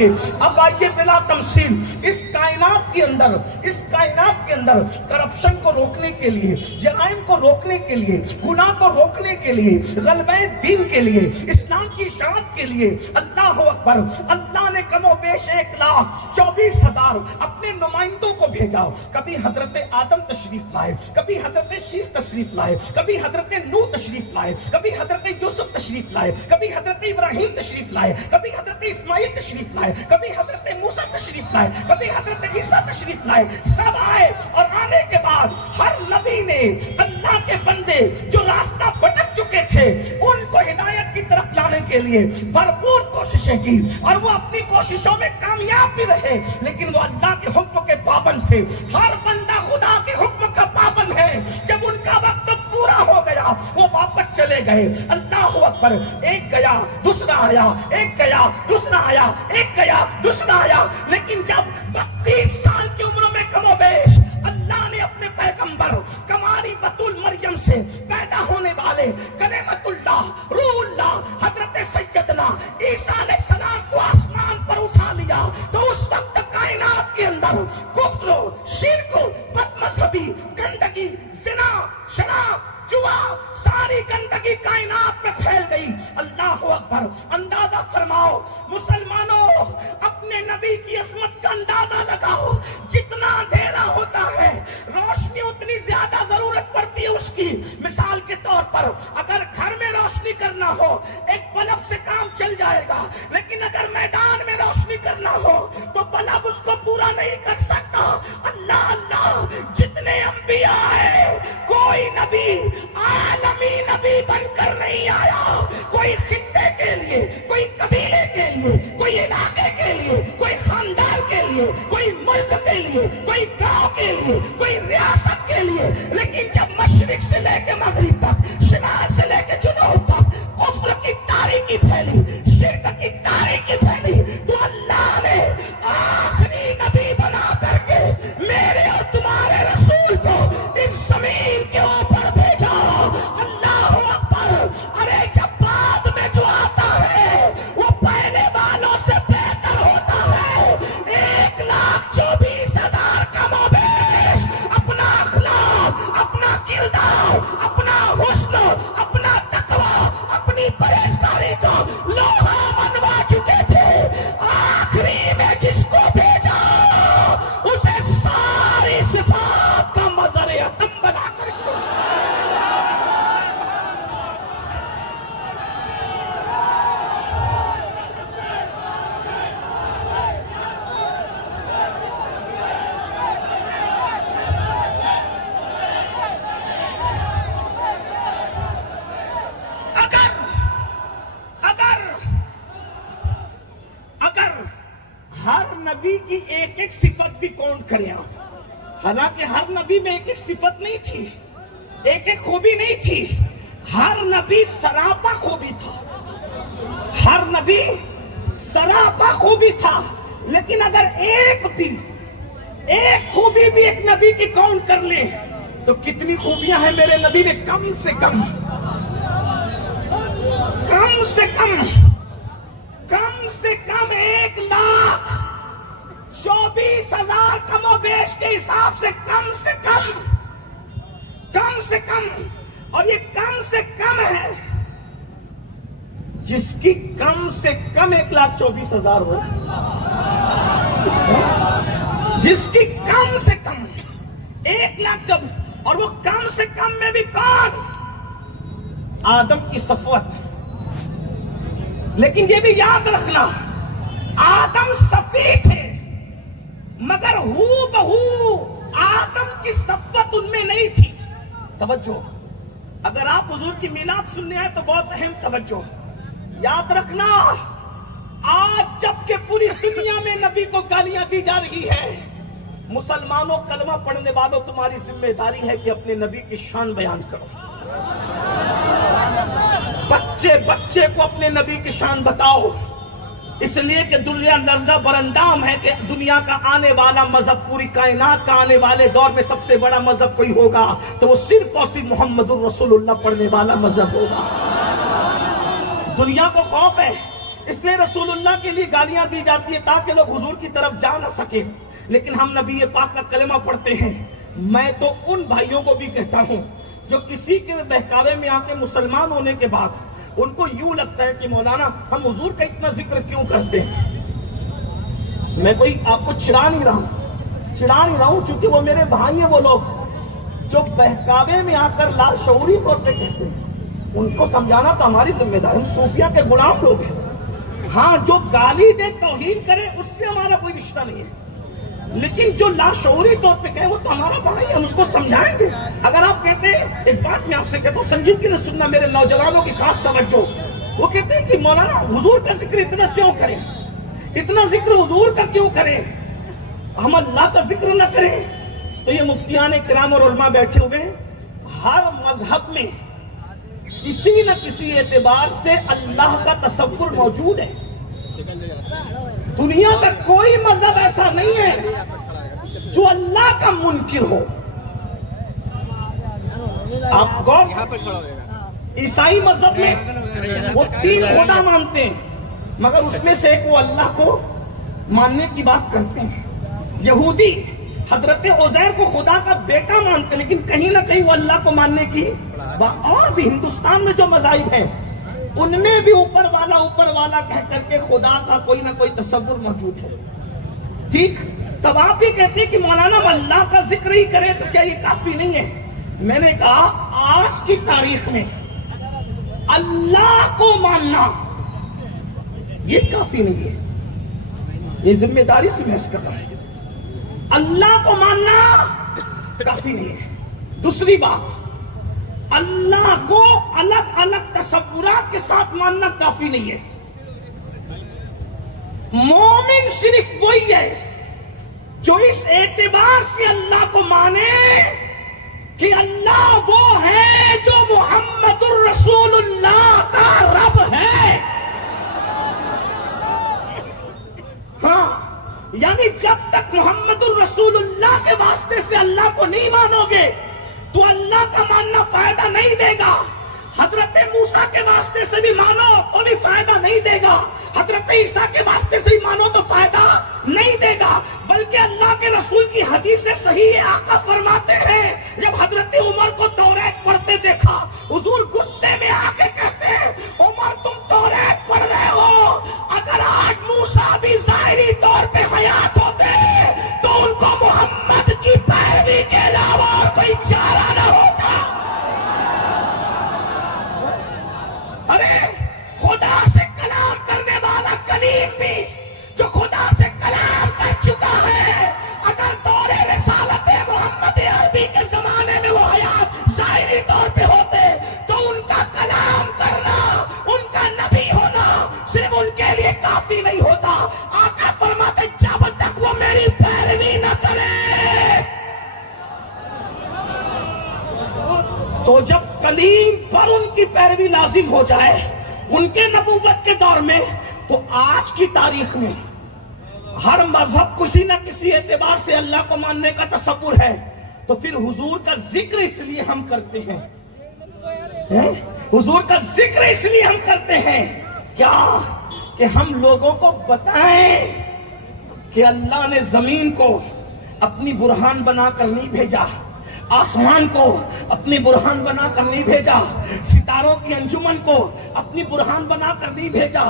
کے اب آئیے بلا تمثیل اس کائنات کے اندر کرپشن کو روکنے کے لیے، جرائم کو روکنے کے لیے، گناہ کو روکنے کے لیے، غلبہ دین کے لیے، اسلام کی اشاعت کے لیے اللہ اکبر، اللہ نے کم و بیش 1,24,000 اپنے نمائندوں کو بھیجا۔ کبھی حضرت آدم تشریف لائے، کبھی حضرت شیس تشریف لائے، کبھی حضرت نوح تشریف لائے، کبھی حضرت یوسف تشریف لائے، کبھی حضرت ابراہیم تشریف لائے، کبھی حضرت اسماعیل تشریف لائے، کبھی حضرت موسیٰ تشریف لائے، کبھی حضرت عیسیٰ تشریف لائے۔ سب آئے اور آنے کے بعد ہر نبی نے اللہ کے بندے جو راستہ بھٹک چکے تھے ان کو ہدایت کی طرف لانے کے لیے بھرپور کوششیں کی، اور وہ اپنی کوششوں میں کامیاب بھی رہے، لیکن وہ اللہ کے حکم کے پابند تھے۔ ہر بندہ خدا کے حکم کا پابند ہے۔ جب ان کا وقت پورا ہو گیا وہ واپس چلے گئے۔ اللہ اکبر، ایک گیا دوسرا آیا، ایک گیا دوسرا آیا، ایک گیا دوسرا آیا، لیکن جب 32 سال کی عمر میں کم و بیش اللہ نے اپنے پیغمبر کماری بطول مریم سے پیدا ہونے والے کلمت اللہ روح اللہ حضرت سیدنا عیسیٰ علیہ السلام کو آسمان پر اٹھا لیا، تو اس وقت کائنات کے اندر کفر، شرک، بد مذہبی، گندگی، زنا، شراب، جوا، ساری گندگی کائنات میں پھیل گئی۔ اللہ اکبر، اندازہ فرماؤ مسلمانوں، اپنے نبی کی عظمت کا اندازہ لگاؤ۔ جتنا اندھیرا ہوتا ہے روشنی اتنی زیادہ ضرورت پڑتی ہے اس کی۔ مثال کے طور پر اگر گھر میں روشنی کرنا ہو ایک بلب سے کام چل جائے گا، لیکن اگر میدان میں روشنی کرنا ہو تو بلب اس کو پورا نہیں کر سکتا۔ اللہ اللہ، جتنے انبیاء آئے کوئی نبی عالمی نبی بن کر نہیں آیا، کوئی خطے کے لیے، کوئی قبیلے کے لیے، کوئی علاقے کے لیے، کوئی خاندان کے لیے، کوئی ملک کے لیے، کوئی گاؤں کے لیے، کوئی ریاست کے لیے، لیکن جب مشرق سے لے کے مغرب تک، شمال سے لے کے جنوب تک کفر کی تاریکی پھیلی، شرک کی تاریکی پھیلی، تو اللہ نے آخری نبی بنا کر کے میرے اور تمہارے رسول کو اس زمین کے اوپر بھیجا۔ اللہ اکبر، ارے جب بعد میں جو آتا ہے وہ پہلے والوں سے بہتر ہوتا ہے۔ 1,24,000 کم و بیش اپنا اخلاق، اپنا کردار، اپنا حسن، اپنا تقوی، اپنی پرہیزگاری کا لوہا منوا چکے تھے۔ آخری میں جس کو بھیجا اسے ساری صفات کا مظہر اتم بنا کر کے اگر ہر نبی کی ایک ایک صفت بھی کون کرے، حالانکہ ہر نبی میں ایک ایک صفت نہیں تھی، ایک ایک خوبی نہیں تھی، ہر نبی سراپا خوبی تھا، ہر نبی سراپا خوبی تھا، لیکن اگر ایک خوبی بھی ایک نبی کی کون کر لے تو کتنی خوبیاں ہیں میرے نبی نے کم سے کم 1,24,000 کم و بیش کے حساب سے کم سے کم، اور یہ کم سے کم ہے جس کی کم سے کم 1,24,000 ہو، جس کی کم سے کم 1,24,000، اور وہ کم سے کم میں بھی کون؟ آدم کی صفوت۔ لیکن یہ بھی یاد رکھنا، آدم صفی تھے مگر ہو بہو آدم کی صفوت ان میں نہیں تھی۔ توجہ، اگر آپ حضور کی میلاد سننے آئے تو بہت اہم توجہ، یاد رکھنا، آج جب کہ پوری دنیا میں نبی کو گالیاں دی جا رہی ہے، مسلمانوں، کلمہ پڑھنے والوں، تمہاری ذمہ داری ہے کہ اپنے نبی کی شان بیان کرو۔ بچے کو اپنے نبی کی شان بتاؤ، اس لیے کہ دنیا لرزہ برندام ہے کہ دنیا کا آنے والا مذہب، پوری کائنات کا آنے والے دور میں سب سے بڑا مذہب کوئی ہوگا تو وہ صرف اور صرف محمد الرسول اللہ پڑھنے والا مذہب ہوگا۔ دنیا کو خوف ہے، اس لیے رسول اللہ کے لیے گالیاں دی جاتی ہیں تاکہ لوگ حضور کی طرف جا نہ سکیں، لیکن ہم نبی پاک کا کلمہ پڑھتے ہیں۔ میں تو ان بھائیوں کو بھی کہتا ہوں جو کسی کے بہکاوے میں آ کے مسلمان ہونے کے بعد ان کو یوں لگتا ہے کہ مولانا ہم حضور کا اتنا ذکر کیوں کرتے ہیں۔ میں کوئی آپ کو چڑھا نہیں رہا ہوں، چونکہ وہ میرے بھائی ہیں، وہ لوگ جو بہکاوے میں آ کر لاشعوری طور پہ کہتے ہیں، ان کو سمجھانا تو ہماری ذمہ داری، ہم صوفیہ کے غلام لوگ ہیں۔ ہاں، جو گالی دے توہین کرے اس سے ہمارا کوئی رشتہ نہیں ہے، لیکن جو لاشعوری طور پہ کہے وہ تو ہمارا بھائی ہے، ہم اس کو سمجھائیں گے۔ اگر آپ کہتے ہیں، ایک بات میں آپ سے کہتا ہوں، سنجیدگی سے سننا میرے نوجوانوں کی خاص توجہ، وہ کہتے ہیں کہ مولانا حضور کا ذکر اتنا کیوں کریں، اتنا ذکر حضور کا کیوں کریں، ہم اللہ کا ذکر نہ کریں؟ تو یہ مفتیان کرام اور علماء بیٹھے ہوئے ہیں، ہر مذہب میں کسی نہ کسی اعتبار سے اللہ کا تصور موجود ہے۔ دنیا کا کوئی مذہب ایسا نہیں ہے جو اللہ کا منکر ہو۔ آپ کو عیسائی مذہب میں وہ 3 خدا مانتے ہیں، مگر اس میں سے ایک وہ اللہ کو ماننے کی بات کرتے ہیں۔ یہودی حضرت عزیر کو خدا کا بیٹا مانتے ہیں، لیکن کہیں نہ کہیں وہ اللہ کو ماننے کی بات۔ اور بھی ہندوستان میں جو مذاہب ہیں ان میں بھی اوپر والا کہہ کر کے خدا کا کوئی نہ کوئی تصور موجود ہے۔ ٹھیک، تب آپ یہ کہتے ہیں کہ مولانا اللہ کا ذکر ہی کرے تو کیا یہ کافی نہیں ہے؟ میں نے کہا آج کی تاریخ میں اللہ کو ماننا یہ کافی نہیں ہے، یہ ذمہ داری سے محض کر رہا ہے۔ اللہ کو ماننا کافی نہیں ہے۔ دوسری بات، اللہ کو الگ الگ تصورات کے ساتھ ماننا کافی نہیں ہے۔ مومن صرف وہی ہے جو اس اعتبار سے اللہ کو مانے کہ اللہ وہ ہے جو محمد الرسول اللہ کا رب ہے۔ ہاں، یعنی جب تک محمد الرسول اللہ کے واسطے سے اللہ کو نہیں مانو گے تو اللہ کا ماننا فائدہ نہیں دے گا۔ حضرت موسیٰ کے واسطے سے بھی مانو تو بھی فائدہ نہیں دے گا، حضرت عیسیٰ کے واسطے سے بھی مانو تو فائدہ نہیں دے گا، بلکہ اللہ کے رسول کی حدیث سے صحیح ہے، آقا فرماتے ہیں جب حضرت عمر کو توریت پڑھتے دیکھا، حضور غصے میں آ کے کہتے ہیں عمر تم توریت پڑھ رہے ہو، اگر آج موسیٰ بھی ظاہری طور پہ حیات ہوتے تو ان کو محمد کی پیروی کے علاوہ اور کوئی چارہ نہ ہوتا۔ ارے خدا سے کلام کرنے والا کلیم بھی جو خدا سے کلام کر چکا ہے، اگر دور رسالت محمد عربی کے زمانے میں وہ حیات ظاہری طور پہ ہوتے تو ان کا کلام کرنا، ان کا نبی ہونا صرف ان کے لیے کافی نہیں ہوتا۔ آقا فرماتے جب تک وہ میری پیروی نہ کرے، تو جب کلیم پر ان کی پیروی لازم ہو جائے ان کے نبوت کے دور میں، تو آج کی تاریخ میں ہر مذہب کسی نہ کسی اعتبار سے اللہ کو ماننے کا تصور ہے، تو پھر حضور کا ذکر اس لیے ہم کرتے ہیں، حضور کا ذکر اس لیے ہم کرتے ہیں کیا کہ ہم لوگوں کو بتائیں کہ اللہ نے زمین کو اپنی برہان بنا کر نہیں بھیجا، آسمان کو اپنی برہان بنا کر نہیں بھیجا، ستاروں کی انجمن کو اپنی برہان بنا کر نہیں بھیجا،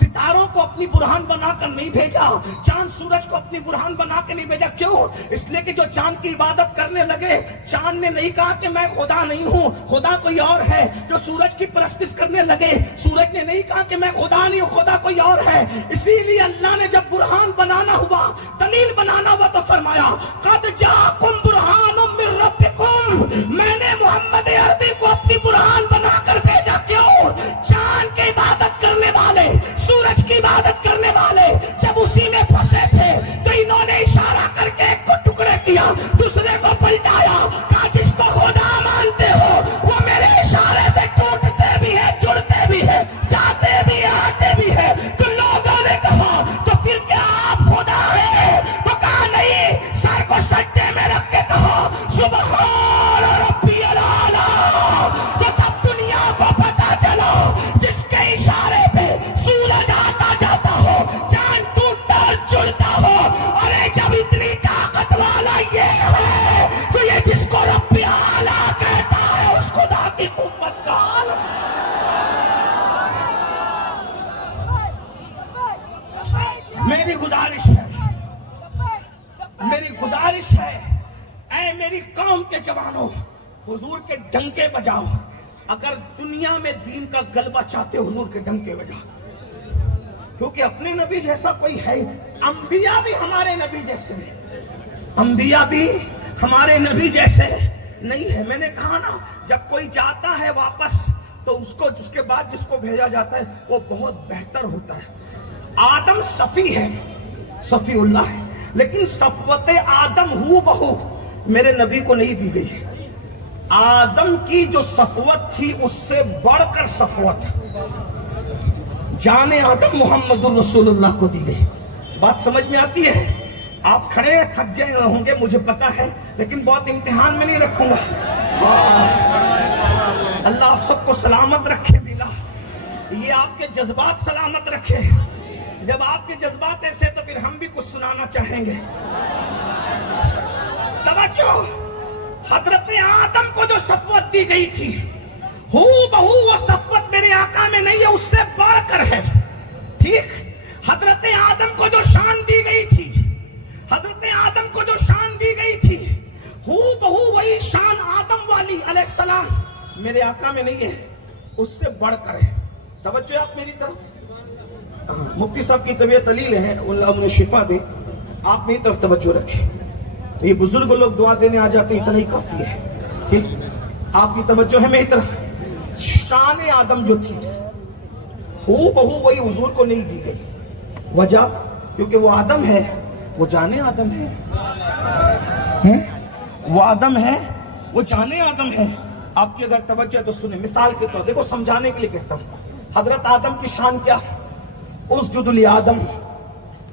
ستاروں کو اپنی برہان بنا کر نہیں بھیجا، چاند سورج کو اپنی برہان بنا کے نہیں بھیجا۔ کیوں؟ اس لیے کہ جو چاند کی عبادت کرنے لگے، چاند نے نہیں کہا کہ میں خدا نہیں ہوں، خدا کوئی اور ہے۔ جو سورج کی پرستش کرنے لگے، سورج نے نہیں کہا کہ میں خدا نہیں ہوں، خدا کوئی اور ہے۔ اسی لیے اللہ نے جب برہان بنانا ہوا، دلیل بنانا ہوا، تو فرمایا قد جاءکم برہان من ربکم، میں نے محمد عربی کو اپنی برہان بنا کر بھیجا۔ کیوں؟ چاند کی عبادت کرنے والے، سورج کی عبادت کرنے والے جب اسی میں پھنسے تھے تو انہوں نے اشارہ کر کے ایک کو ٹکڑے کیا، دوسرے کو پلٹایا، کہا جس کو خدا مانتے ہو وہ میرے اشارے سے ٹوٹتے بھی ہے، جڑتے بھی ہے، جاتے بھی آتے بھی ہے۔ تو لوگوں نے کہا تو پھر کیا آپ خدا ہے؟ تو کہا نہیں، سر کو سجدے میں رکھ کے کہا سبحان ربی الاعلی، میری گزارش ہے اے میری قوم کے جوانوں، حضور کے ڈنکے بجاؤ۔ اگر دنیا میں دین کا غلبہ چاہتے ہو، حضور کے ڈنکے بجاؤ، کیونکہ اپنے نبی جیسا کوئی ہے ہی۔ انبیاء بھی ہمارے نبی جیسے ہیں، انبیاء بھی ہمارے نبی جیسے نہیں ہے۔ میں نے کہا نا، جب کوئی جاتا ہے واپس تو اس کے بعد جس کو بھیجا جاتا ہے وہ بہت بہتر ہوتا ہے۔ آدم صفی ہے، صفی اللہ ہے، لیکن صفوت آدم ہو بہو میرے نبی کو نہیں دی گئی۔ آدم کی جو صفوت تھی اس سے بڑھ کر صفوت جان آدم محمد الرسول اللہ کو دی گئی۔ بات سمجھ میں آتی ہے؟ آپ کھڑے ہیں، تھک جائے ہوں گے مجھے پتا ہے، لیکن بہت امتحان میں نہیں رکھوں گا۔ اللہ آپ سب کو سلامت رکھے، دلا یہ آپ کے جذبات سلامت رکھے۔ جب آپ کے جذبات ایسے تو پھر ہم بھی کچھ سنانا چاہیں گے۔ توجہ، حضرت آدم کو جو صفوت دی گئی تھی، ہو بہو وہ صفوت میرے آقا میں نہیں ہے، اس سے بڑھ کر ہے۔ ٹھیک، حضرت آدم کو جو شان دی گئی تھی، حضرت آدم کو جو شان دی گئی تھی، ہو بہو وہی شان آدم والی علیہ السلام میرے آقا میں نہیں ہے، اس سے بڑھ کر ہے۔ توجہ آپ میری طرف، مفتی صاحب کی طبیعت علیل ہے، اللہ انہیں شفا دے، آپ میری طرف توجہ رکھیں۔ یہ بزرگ لوگ دعا دینے آ جاتے ہیں، اتنا ہی کافی ہے۔ ٹھیک، آپ کی توجہ ہے میری طرف۔ شان آدم جو تھی ہو بہو وہی حضور کو نہیں دی گئی۔ وجہ کیونکہ وہ آدم ہے، وہ جانے آدم ہے، وہ آدم ہے، وہ جانے آدم ہے۔ آپ کی اگر توجہ ہے تو سنیں، مثال کے طور دیکھو، سمجھانے کے لیے کہتا ہوں۔ حضرت آدم کی شان کیا؟ اسجد لآدم،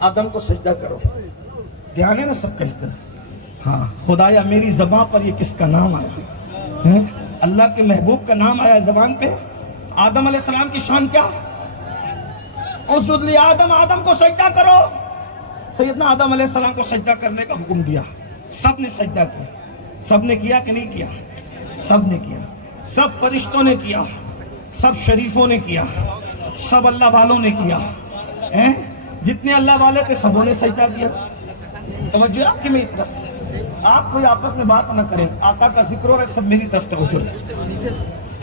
آدم کو سجدہ کرو۔ دھیان ہے نا سب کا اس طرح؟ ہاں، خدایا میری زبان پر یہ کس کا نام آیا؟ اللہ کے محبوب کا نام آیا زبان پہ۔ آدم علیہ السلام کی شان کیا؟ اسجد لآدم، آدم کو سجدہ کرو۔ سیدنا آدم علیہ السلام کو سجدہ کرنے کا حکم دیا، سب نے سجدہ کیا۔ سب نے کیا کہ نہیں کیا؟ سب نے کیا، سب فرشتوں نے کیا، سب شریفوں نے کیا، سب اللہ والوں نے کیا۔ جتنے اللہ والے تھے سبوں نے سجدہ کیا۔ توجہ آپ کی میری طرف، آپ کوئی آپس میں بات نہ کریں، آقا کا ذکر ہو رہا ہے، سب میری طرف توجہ ہے۔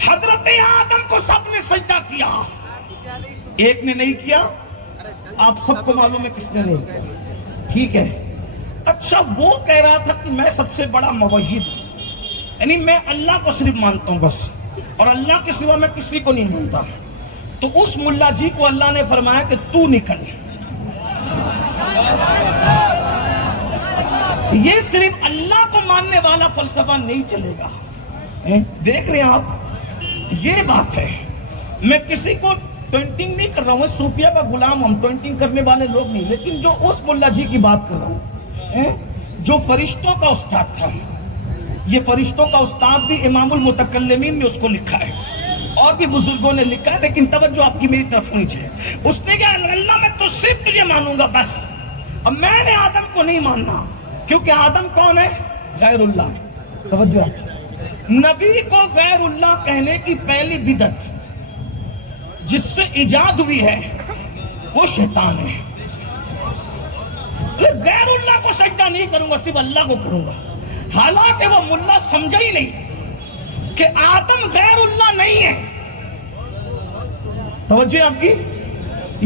حضرت آدم کو سب نے سجدہ کیا، ایک نے نہیں کیا۔ آپ سب کو معلوم ہے کس نے نہیں کیا، ٹھیک ہے؟ اچھا، وہ کہہ رہا تھا کہ میں سب سے بڑا موحد ہوں، یعنی میں اللہ کو صرف مانتا ہوں بس، اور اللہ کے سوا میں کسی کو نہیں مانتا۔ تو اس ملا جی کو اللہ نے فرمایا کہ تو نکل۔ یہ صرف اللہ کو ماننے والا فلسفہ نہیں چلے گا۔ دیکھ رہے ہیں آپ، یہ بات ہے۔ میں کسی کو ٹوینٹنگ نہیں کر رہا ہوں، صوفیہ کا غلام ہم، ٹوینٹنگ کرنے والے لوگ نہیں، لیکن جو اس ملا جی کی بات کر رہا ہوں، جو فرشتوں کا استاد تھا، یہ فرشتوں کا استاد بھی امام المتکلمین میں اس کو لکھا ہے، اور بھی بزرگوں نے لکھا ہے، لیکن توجہ آپ کی میری طرف ہونی چاہیے۔ اس نے کہا اللہ میں تو صرف تجھے مانوں گا بس، اب میں نے آدم کو نہیں ماننا، کیونکہ آدم کون ہے؟ غیر اللہ۔ توجہ، نبی کو غیر اللہ کہنے کی پہلی بدعت جس سے ایجاد ہوئی ہے وہ شیطان ہے۔ غیر اللہ کو سجدہ نہیں کروں گا، صرف اللہ کو کروں گا۔ حالانکہ وہ ملا سمجھا ہی نہیں کہ آدم غیر اللہ نہیں ہے۔ توجہ آپ کی،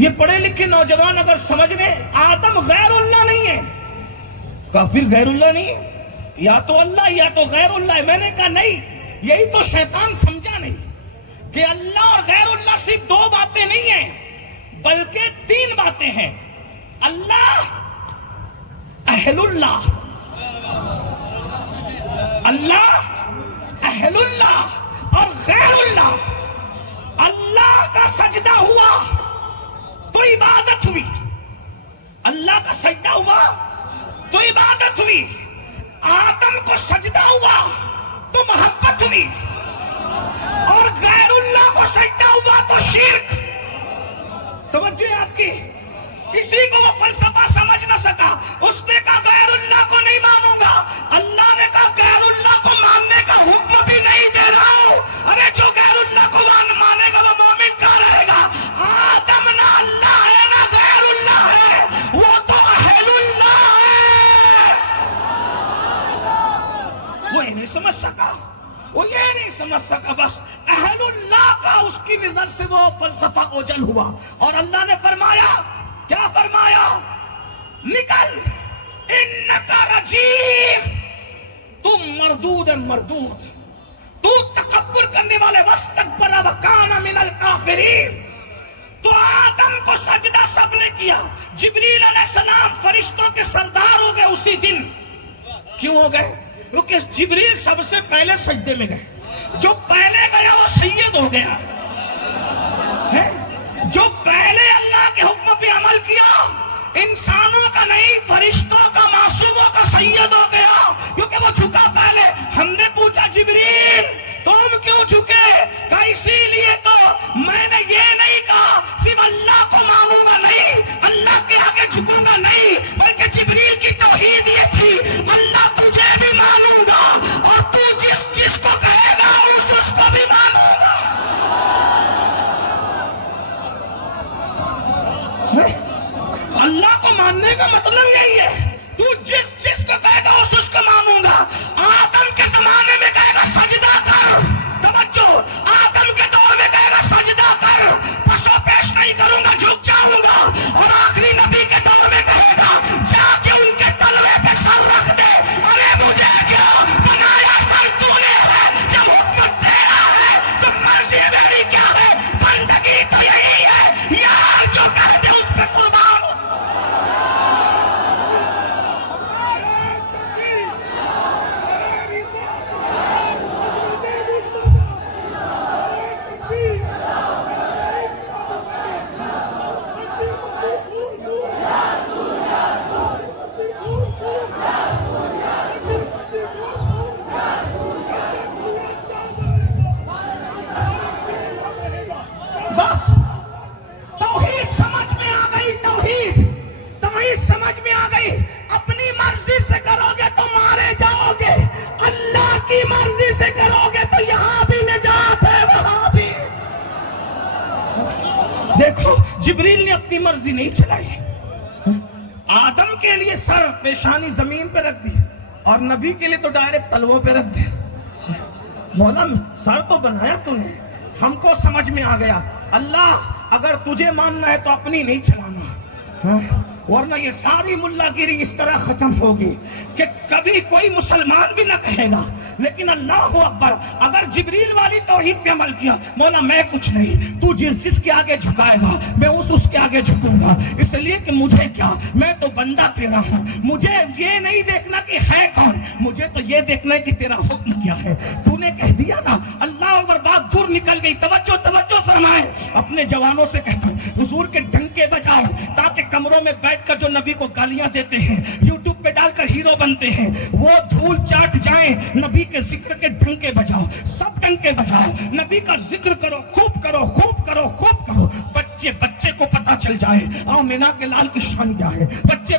یہ پڑھے لکھے نوجوان اگر سمجھ لیں آدم غیر اللہ نہیں ہے، کافر غیر اللہ نہیں ہے، یا تو اللہ یا تو غیر اللہ ہے۔ میں نے کہا نہیں، یہی تو شیطان سمجھا نہیں کہ اللہ اور غیر اللہ صرف دو باتیں نہیں ہیں بلکہ تین باتیں ہیں۔ اللہ، اہل اللہ، اللہ، اہل اللہ اور غیر اللہ۔ اللہ کا سجدہ ہوا تو عبادت ہوئی، اللہ کا سجدہ ہوا تو عبادت ہوئی۔ آدم کو سجدہ ہوا تو محبت ہوئی، اور غیر اللہ کو سجدہ ہوا تو شرک۔ توجہ آپ کی، کسی کو وہ فلسفہ سمجھ نہ سکا، اس نے کہا غیر اللہ کو نہیں مانوں گا، اللہ نے کہا غیر اللہ کو ماننے کا حکم بھی نہیں دے رہا ہوں۔ ارے جو غیر اللہ کو مانے گا وہ مومن کہاں رہے گا؟ آدم نہ اللہ ہے نہ غیر اللہ ہے، وہ سمجھ سکا، وہ یہ نہیں سمجھ سکا، بس اہل اللہ کا اس کی نظر سے وہ فلسفہ اوجل ہوا، اور اللہ نے فرمایا، کیا فرمایا؟ نکل انکا رجیم، تم مردود مردود، تو تکبر کرنے والے، واستکبر وکان من الکافرین۔ تو آدم کو سجدہ سب نے کیا، جبریل علیہ السلام فرشتوں کے سردار ہو گئے اسی دن۔ کیوں ہو گئے؟ کیونکہ جبریل سب سے پہلے سجدے میں گئے، جو پہلے گیا وہ سید ہو گیا ہے؟ جو پہلے اللہ کے حکم پہ عمل کیا، انسانوں کا نہیں فرشتوں کا، معصوموں کا سید ہو گیا، کیونکہ وہ جھکا پہلے۔ ہم نے پوچھا جبریل تم کیوں جھکے؟ کہ اسی لیے تو میں نے یہ نہیں کہا صرف اللہ کو مانوں گا نہیں، اللہ کے آگے جھکوں گا نہیں، بلکہ جبریل کی توحید یہ تھی، اللہ تجھے بھی مانوں گا، اور تو جس کو کہے گا اس کو بھی مانوں گا۔ اللہ کو ماننے کا مطلب یہی ہے، تو جس کو کہے گا اس کو مانوں گا۔ آدم کے زمانے میں کہے گا سجدہ کر، توجہ، آدم کے دور میں کہے گا سجدہ کر، پشو پیش نہیں کروں گا، جھک جاؤں گا، اور آخری نبی کے دور میں کہے گا جا کے ان کے تلوے پہ سر رکھ دے، ارے مجھے کیا بنایا سر تو نے ہے، جب حکم تیرا ہے تو مرضی میری کیا ہے، بندگی تو یہی ہے، یار جو کہتے اس پہ قربان۔ بس توحید سمجھ میں آ گئی، توحید سمجھ میں آ گئی۔ اپنی مرضی سے کرو گے تو مارے جاؤ گے، اللہ کی مرضی سے کرو گے تو یہاں بھی نجات ہے وہاں بھی۔ دیکھو جبریل نے اپنی مرضی نہیں چلائی، آدم کے لیے سر پیشانی زمین پہ رکھ دی، اور نبی کے لیے تو ڈائریکٹ تلووں پہ رکھ دیا۔ مولا سر تو بنایا تو نے، ہم کو سمجھ میں آ گیا، اللہ اگر تجھے ماننا ہے تو اپنی نہیں چلانا، ورنہ یہ ساری ملا گیری اس طرح ختم ہوگی کہ کبھی کوئی مسلمان بھی نہ کہے گا لیکن اللہ اکبر اگر جبریل والی توحید پہ عمل کیا، مولا میں کچھ نہیں، تو جس کے آگے جھکائے گا میں اس کے آگے جھکوں گا، اس لیے کہ مجھے کیا، میں تو بندہ تیرا ہوں، مجھے یہ نہیں دیکھنا کہ ہے کون، مجھے تو یہ دیکھنا ہے کہ تیرا حکم کیا ہے۔ تو نے کہہ دیا نا، اللہ اکبر، بات دور نکل گئی۔ توجہ فرمائے، اپنے جوانوں سے کہتا ہوں حضور کے ڈنکے بجاؤ، تاکہ کمروں میں بیٹھ کر جو نبی کو گالیاں دیتے ہیں، یوٹیوب پہ ڈال کر ہیرو بنتے ہیں، وہ دھول چاٹ جائیں۔ نبی کے ذکر کے ڈنکے بجاؤ، سب ڈنکے بجاؤ، نبی کا ذکر کرو، خوب کرو، خوب کرو، خوب کرو۔ بچے کو پتا چل جائے آمینہ کے لال کی شان کیا ہے،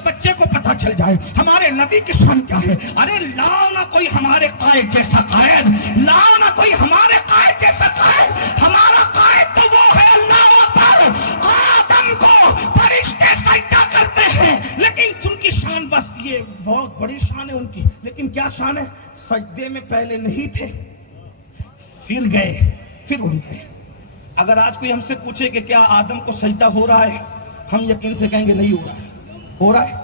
بچے کو پتا چل جائے ہمارے نبی کی شان کیا ہے۔ ارے لاؤ نہ کوئی ہمارے قائد جیسا قائد، لاؤ نہ کوئی ہمارے قائد جیسا قائد، ہمارا قائد تو وہ ہے اللہ اکبر۔ آدم کو فرشتے سجدہ کرتے ہیں، لیکن ان کی شان بس یہ بہت بڑی شان ہے ان کی، لیکن کیا شان ہے؟ سجدے میں پہلے نہیں تھے، پھر گئے، پھر اڑ گئے۔ اگر آج کوئی ہم سے پوچھے کہ کیا آدم کو سجدہ ہو رہا ہے، ہم یقین سے کہیں گے نہیں ہو رہا ہے۔ ہو رہا ہے؟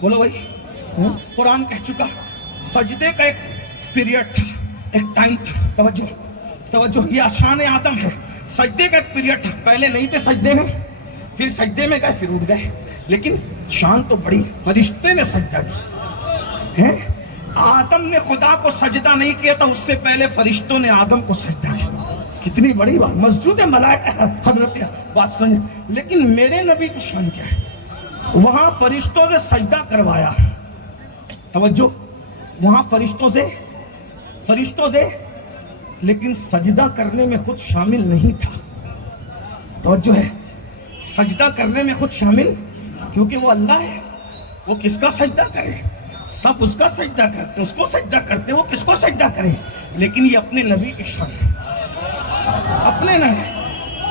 بولو بھائی، قرآن کہہ چکا سجدے کا ایک پیریڈ تھا، ایک ٹائم تھا۔ توجہ، یہ شان آدم ہے، سجدے کا ایک پیریڈ تھا، پہلے نہیں تھے سجدے میں، پھر سجدے میں گئے، پھر اٹھ گئے، لیکن شان تو بڑی، فرشتے نے سجدہ کیا۔ آدم نے خدا کو سجدہ نہیں کیا تھا، اس سے پہلے فرشتوں نے آدم کو سجدہ کیا۔ کتنی بڑی بات، مسجود ملائکہ حضرت بات سمجھ۔ لیکن میرے نبی کی شان کیا ہے؟ وہاں فرشتوں سے سجدہ کروایا، توجہ، وہاں فرشتوں سے لیکن سجدہ کرنے میں خود شامل نہیں تھا۔ توجہ ہے، سجدہ کرنے میں خود شامل، کیونکہ وہ اللہ ہے، وہ کس کا سجدہ کرے؟ سب اس کا سجدہ کرتے، اس کو سجدہ کرتے، وہ کس کو سجدہ کرے؟ لیکن یہ اپنے نبی کی شان، اپنے نبی،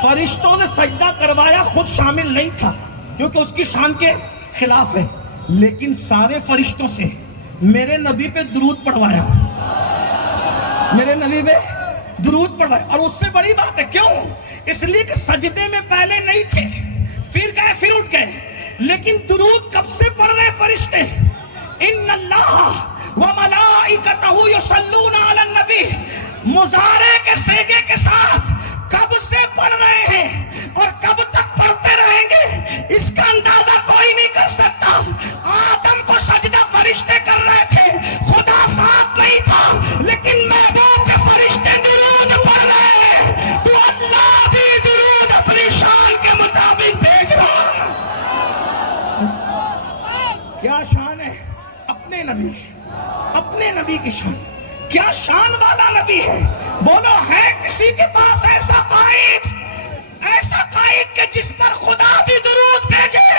فرشتوں نے سجدہ کروایا، خود شامل نہیں تھا کیونکہ اس کی شان کے خلاف ہے، لیکن سارے فرشتوں سے میرے نبی پہ درود پڑھوایا۔ میرے نبی پہ درود پڑھ رہے. اور اس سے بڑی بات ہے, کیوں؟ اس لیے کہ سجدے میں پہلے نہیں تھے, پھر گئے, پھر اٹھ گئے. لیکن درود کب سے پڑھ رہے فرشتے؟ ان اللہ وملائکتہ یصلون علی النبی, مضارع کے صیغے کے ساتھ کب سے پڑھ رہے ہیں اور کب تک پڑھتے رہیں گے اس کا اندازہ کوئی نہیں کر سکتا. آدم کو سجدہ فرشتے کر رہے تھے, خدا ساتھ نہیں تھا, لیکن محبوب کے فرشتے درود پڑھ رہے ہیں, تو اللہ بھی درود اپنی شان کے مطابق بھیج رہا ہے. کیا شان ہے اپنے نبی, اپنے نبی کی شان. کیا شان والا نبی ہے. بولو, ہے کسی کے پاس ایسا قائد, ایسا قائد کہ جس پر خدا بھی درود بھیجے؟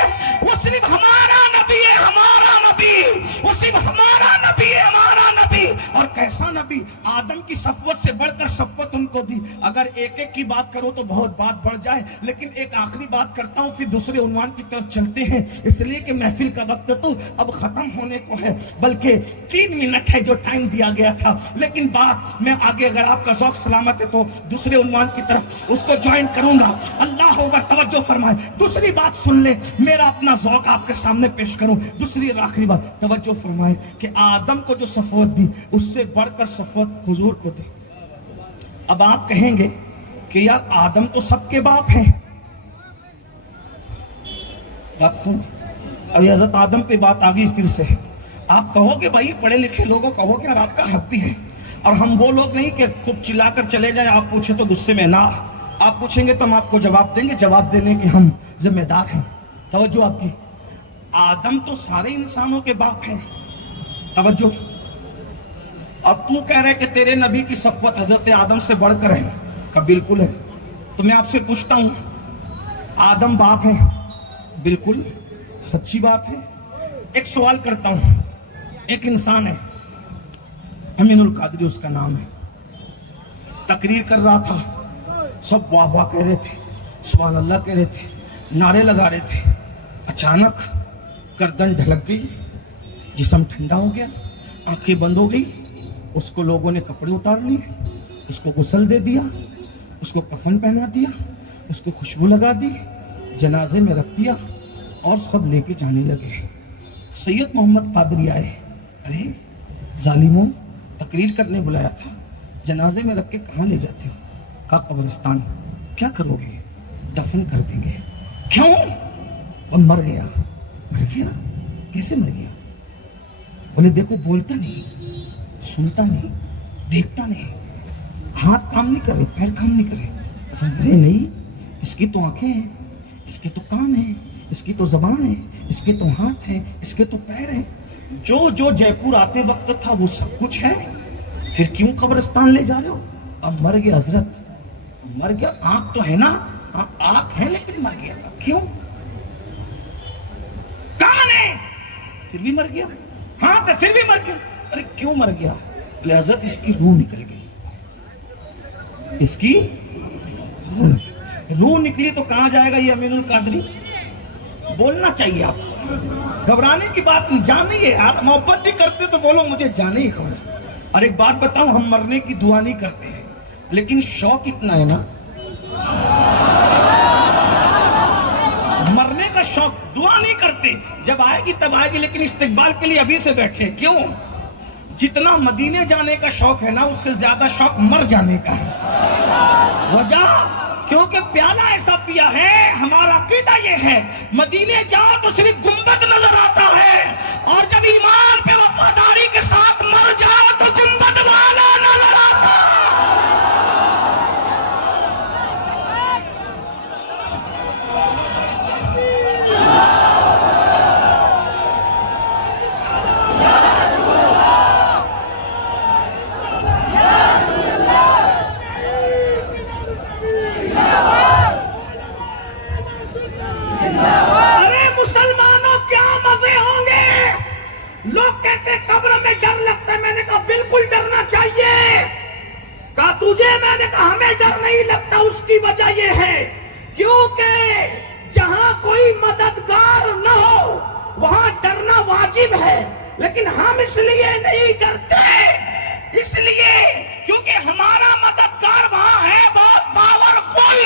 وہ صرف ہمارا نبی ہے, ہمارا نبی, وہ صرف ہمارا نبی ہے, ہمارا نبی. اور کیسا نبی, آدم کی صفوت سے بڑھ کر صفوت ان کو دی. اگر ایک ایک کی بات کرو تو بہت بات بڑھ جائے, لیکن ایک آخری بات کرتا ہوں, پھر دوسرے عنوان کی طرف چلتے ہیں, اس لیے کہ محفل کا وقت تو اب ختم ہونے کو ہے, بلکہ 3 منٹ ہے جو ٹائم دیا گیا تھا. لیکن بات میں آگے, اگر آپ کا ذوق سلامت ہے تو دوسرے عنوان کی طرف اس کو جوائن کروں گا. اللہ اکبر, توجہ فرمائے. دوسری بات سن لیں, میرا اپنا ذوق آپ کے سامنے پیش کروں. دوسری اور آخری بات توجہ فرمائے کہ آدم کو جو صفوت دی, اس سے بڑھ کر صفوت حضور کو دی. اب آپ کہیں گے کہ یار آدم تو سب کے باپ ہیں. بات سن, ابھی حضرت آدم پہ بات آگئی پھر سے. آپ کہو گے بھائی پڑھے لکھے لوگوں کہو گے, اور آپ کا حق بھی ہے, اور ہم وہ لوگ نہیں کہ خوب چلا کر چلے جائیں, آپ پوچھیں تو غصے میں نہ, آپ پوچھیں گے تو ہم آپ کو جواب دیں گے, جواب دینے کے ہم ذمہ دار ہیں. توجہ آپ کی, آدم تو سارے انسانوں کے باپ ہیں. توجہ. اب تو کہہ رہے کہ تیرے نبی کی صفوت حضرت آدم سے بڑھ کر ہے, کہ بالکل ہے. تو میں آپ سے پوچھتا ہوں, آدم باپ ہیں؟ بالکل سچی بات ہے. ایک سوال کرتا ہوں, ایک انسان ہے, امین القادری اس کا نام ہے, تقریر کر رہا تھا, سب واہ واہ کہہ رہے تھے, سبحان اللہ کہہ رہے تھے, نعرے لگا رہے تھے. اچانک گردن ڈھلک گئی, جسم ٹھنڈا ہو گیا, آنکھیں بند ہو گئی. اس کو لوگوں نے کپڑے اتار لیے, اس کو غسل دے دیا, اس کو کفن پہنا دیا, اس کو خوشبو لگا دی, جنازے میں رکھ دیا, اور سب لے کے جانے لگے. سید محمد قادری آئے, ارے ظالموں, تقریر کرنے بلایا تھا, جنازے میں رکھ کے کہاں لے جاتے ہو؟ کہا قبرستان. کیا کرو گے؟ دفن کر دیں گے. کیوں؟ وہ مر گیا. مر گیا؟ کیسے مر گیا؟ بولے دیکھو, بولتا نہیں, سنتا نہیں, دیکھتا نہیں, ہاتھ کام نہیں کرے, پیر کام نہیں کرے. ارے نہیں, اس کی تو آنکھیں ہیں, اس کے تو کان ہیں, اس کی تو زبان ہے, اس کے تو ہاتھ ہیں, اس کے تو پیر ہیں. جو جو جے پور آتے وقت تھا وہ سب کچھ ہے, پھر کیوں قبرستان لے جا رہے ہو؟ اب مر گیا حضرت, مر گیا. آنکھ تو ہے نا, آنکھ ہے لیکن مر گیا. کیوں؟ کان ہے پھر بھی مر گیا, ہاتھ ہے پھر بھی مر گیا. ارے کیوں مر گیا؟ بولے حضرت اس کی روح نکل گئی. اس کی روح نکلی تو کہاں جائے گا یہ امین القادری؟ بولنا چاہیے آپ کو, گھبرانے کی بات نہیں, جانی ہے یار. محبت نہیں کرتے تو بولو مجھے جانے ہی خبر. اور ایک بات بتاؤں, ہم مرنے کی دعا نہیں کرتے ہیں, لیکن شوق اتنا ہے نا, مرنے کا شوق. دعا نہیں کرتے, جب آئے گی تب آئے گی, لیکن استقبال کے لیے ابھی سے بیٹھے. کیوں؟ جتنا مدینے جانے کا شوق ہے نا, اس سے زیادہ شوق مر جانے کا ہے. وجہ کیونکہ پیالہ ایسا پیا ہے. ہمارا عقیدہ یہ ہے, مدینے جاؤ تو صرف گنبد نظر آتا ہے, اور جب ایمان پہ وفاداری کے ساتھ مر جاؤ تو گنبد والا نظر آتا ہے. لوگ کہتے قبر میں ڈر لگتا ہے, میں نے کہا بالکل ڈرنا چاہیے. کہا تجھے, میں نے کہا ہمیں ڈر نہیں لگتا. اس کی وجہ یہ ہے کیونکہ جہاں کوئی مددگار نہ ہو وہاں ڈرنا واجب ہے, لیکن ہم اس لیے نہیں ڈرتے, اس لیے کیونکہ کیونکہ ہمارا مددگار وہاں ہے بہت پاورفل،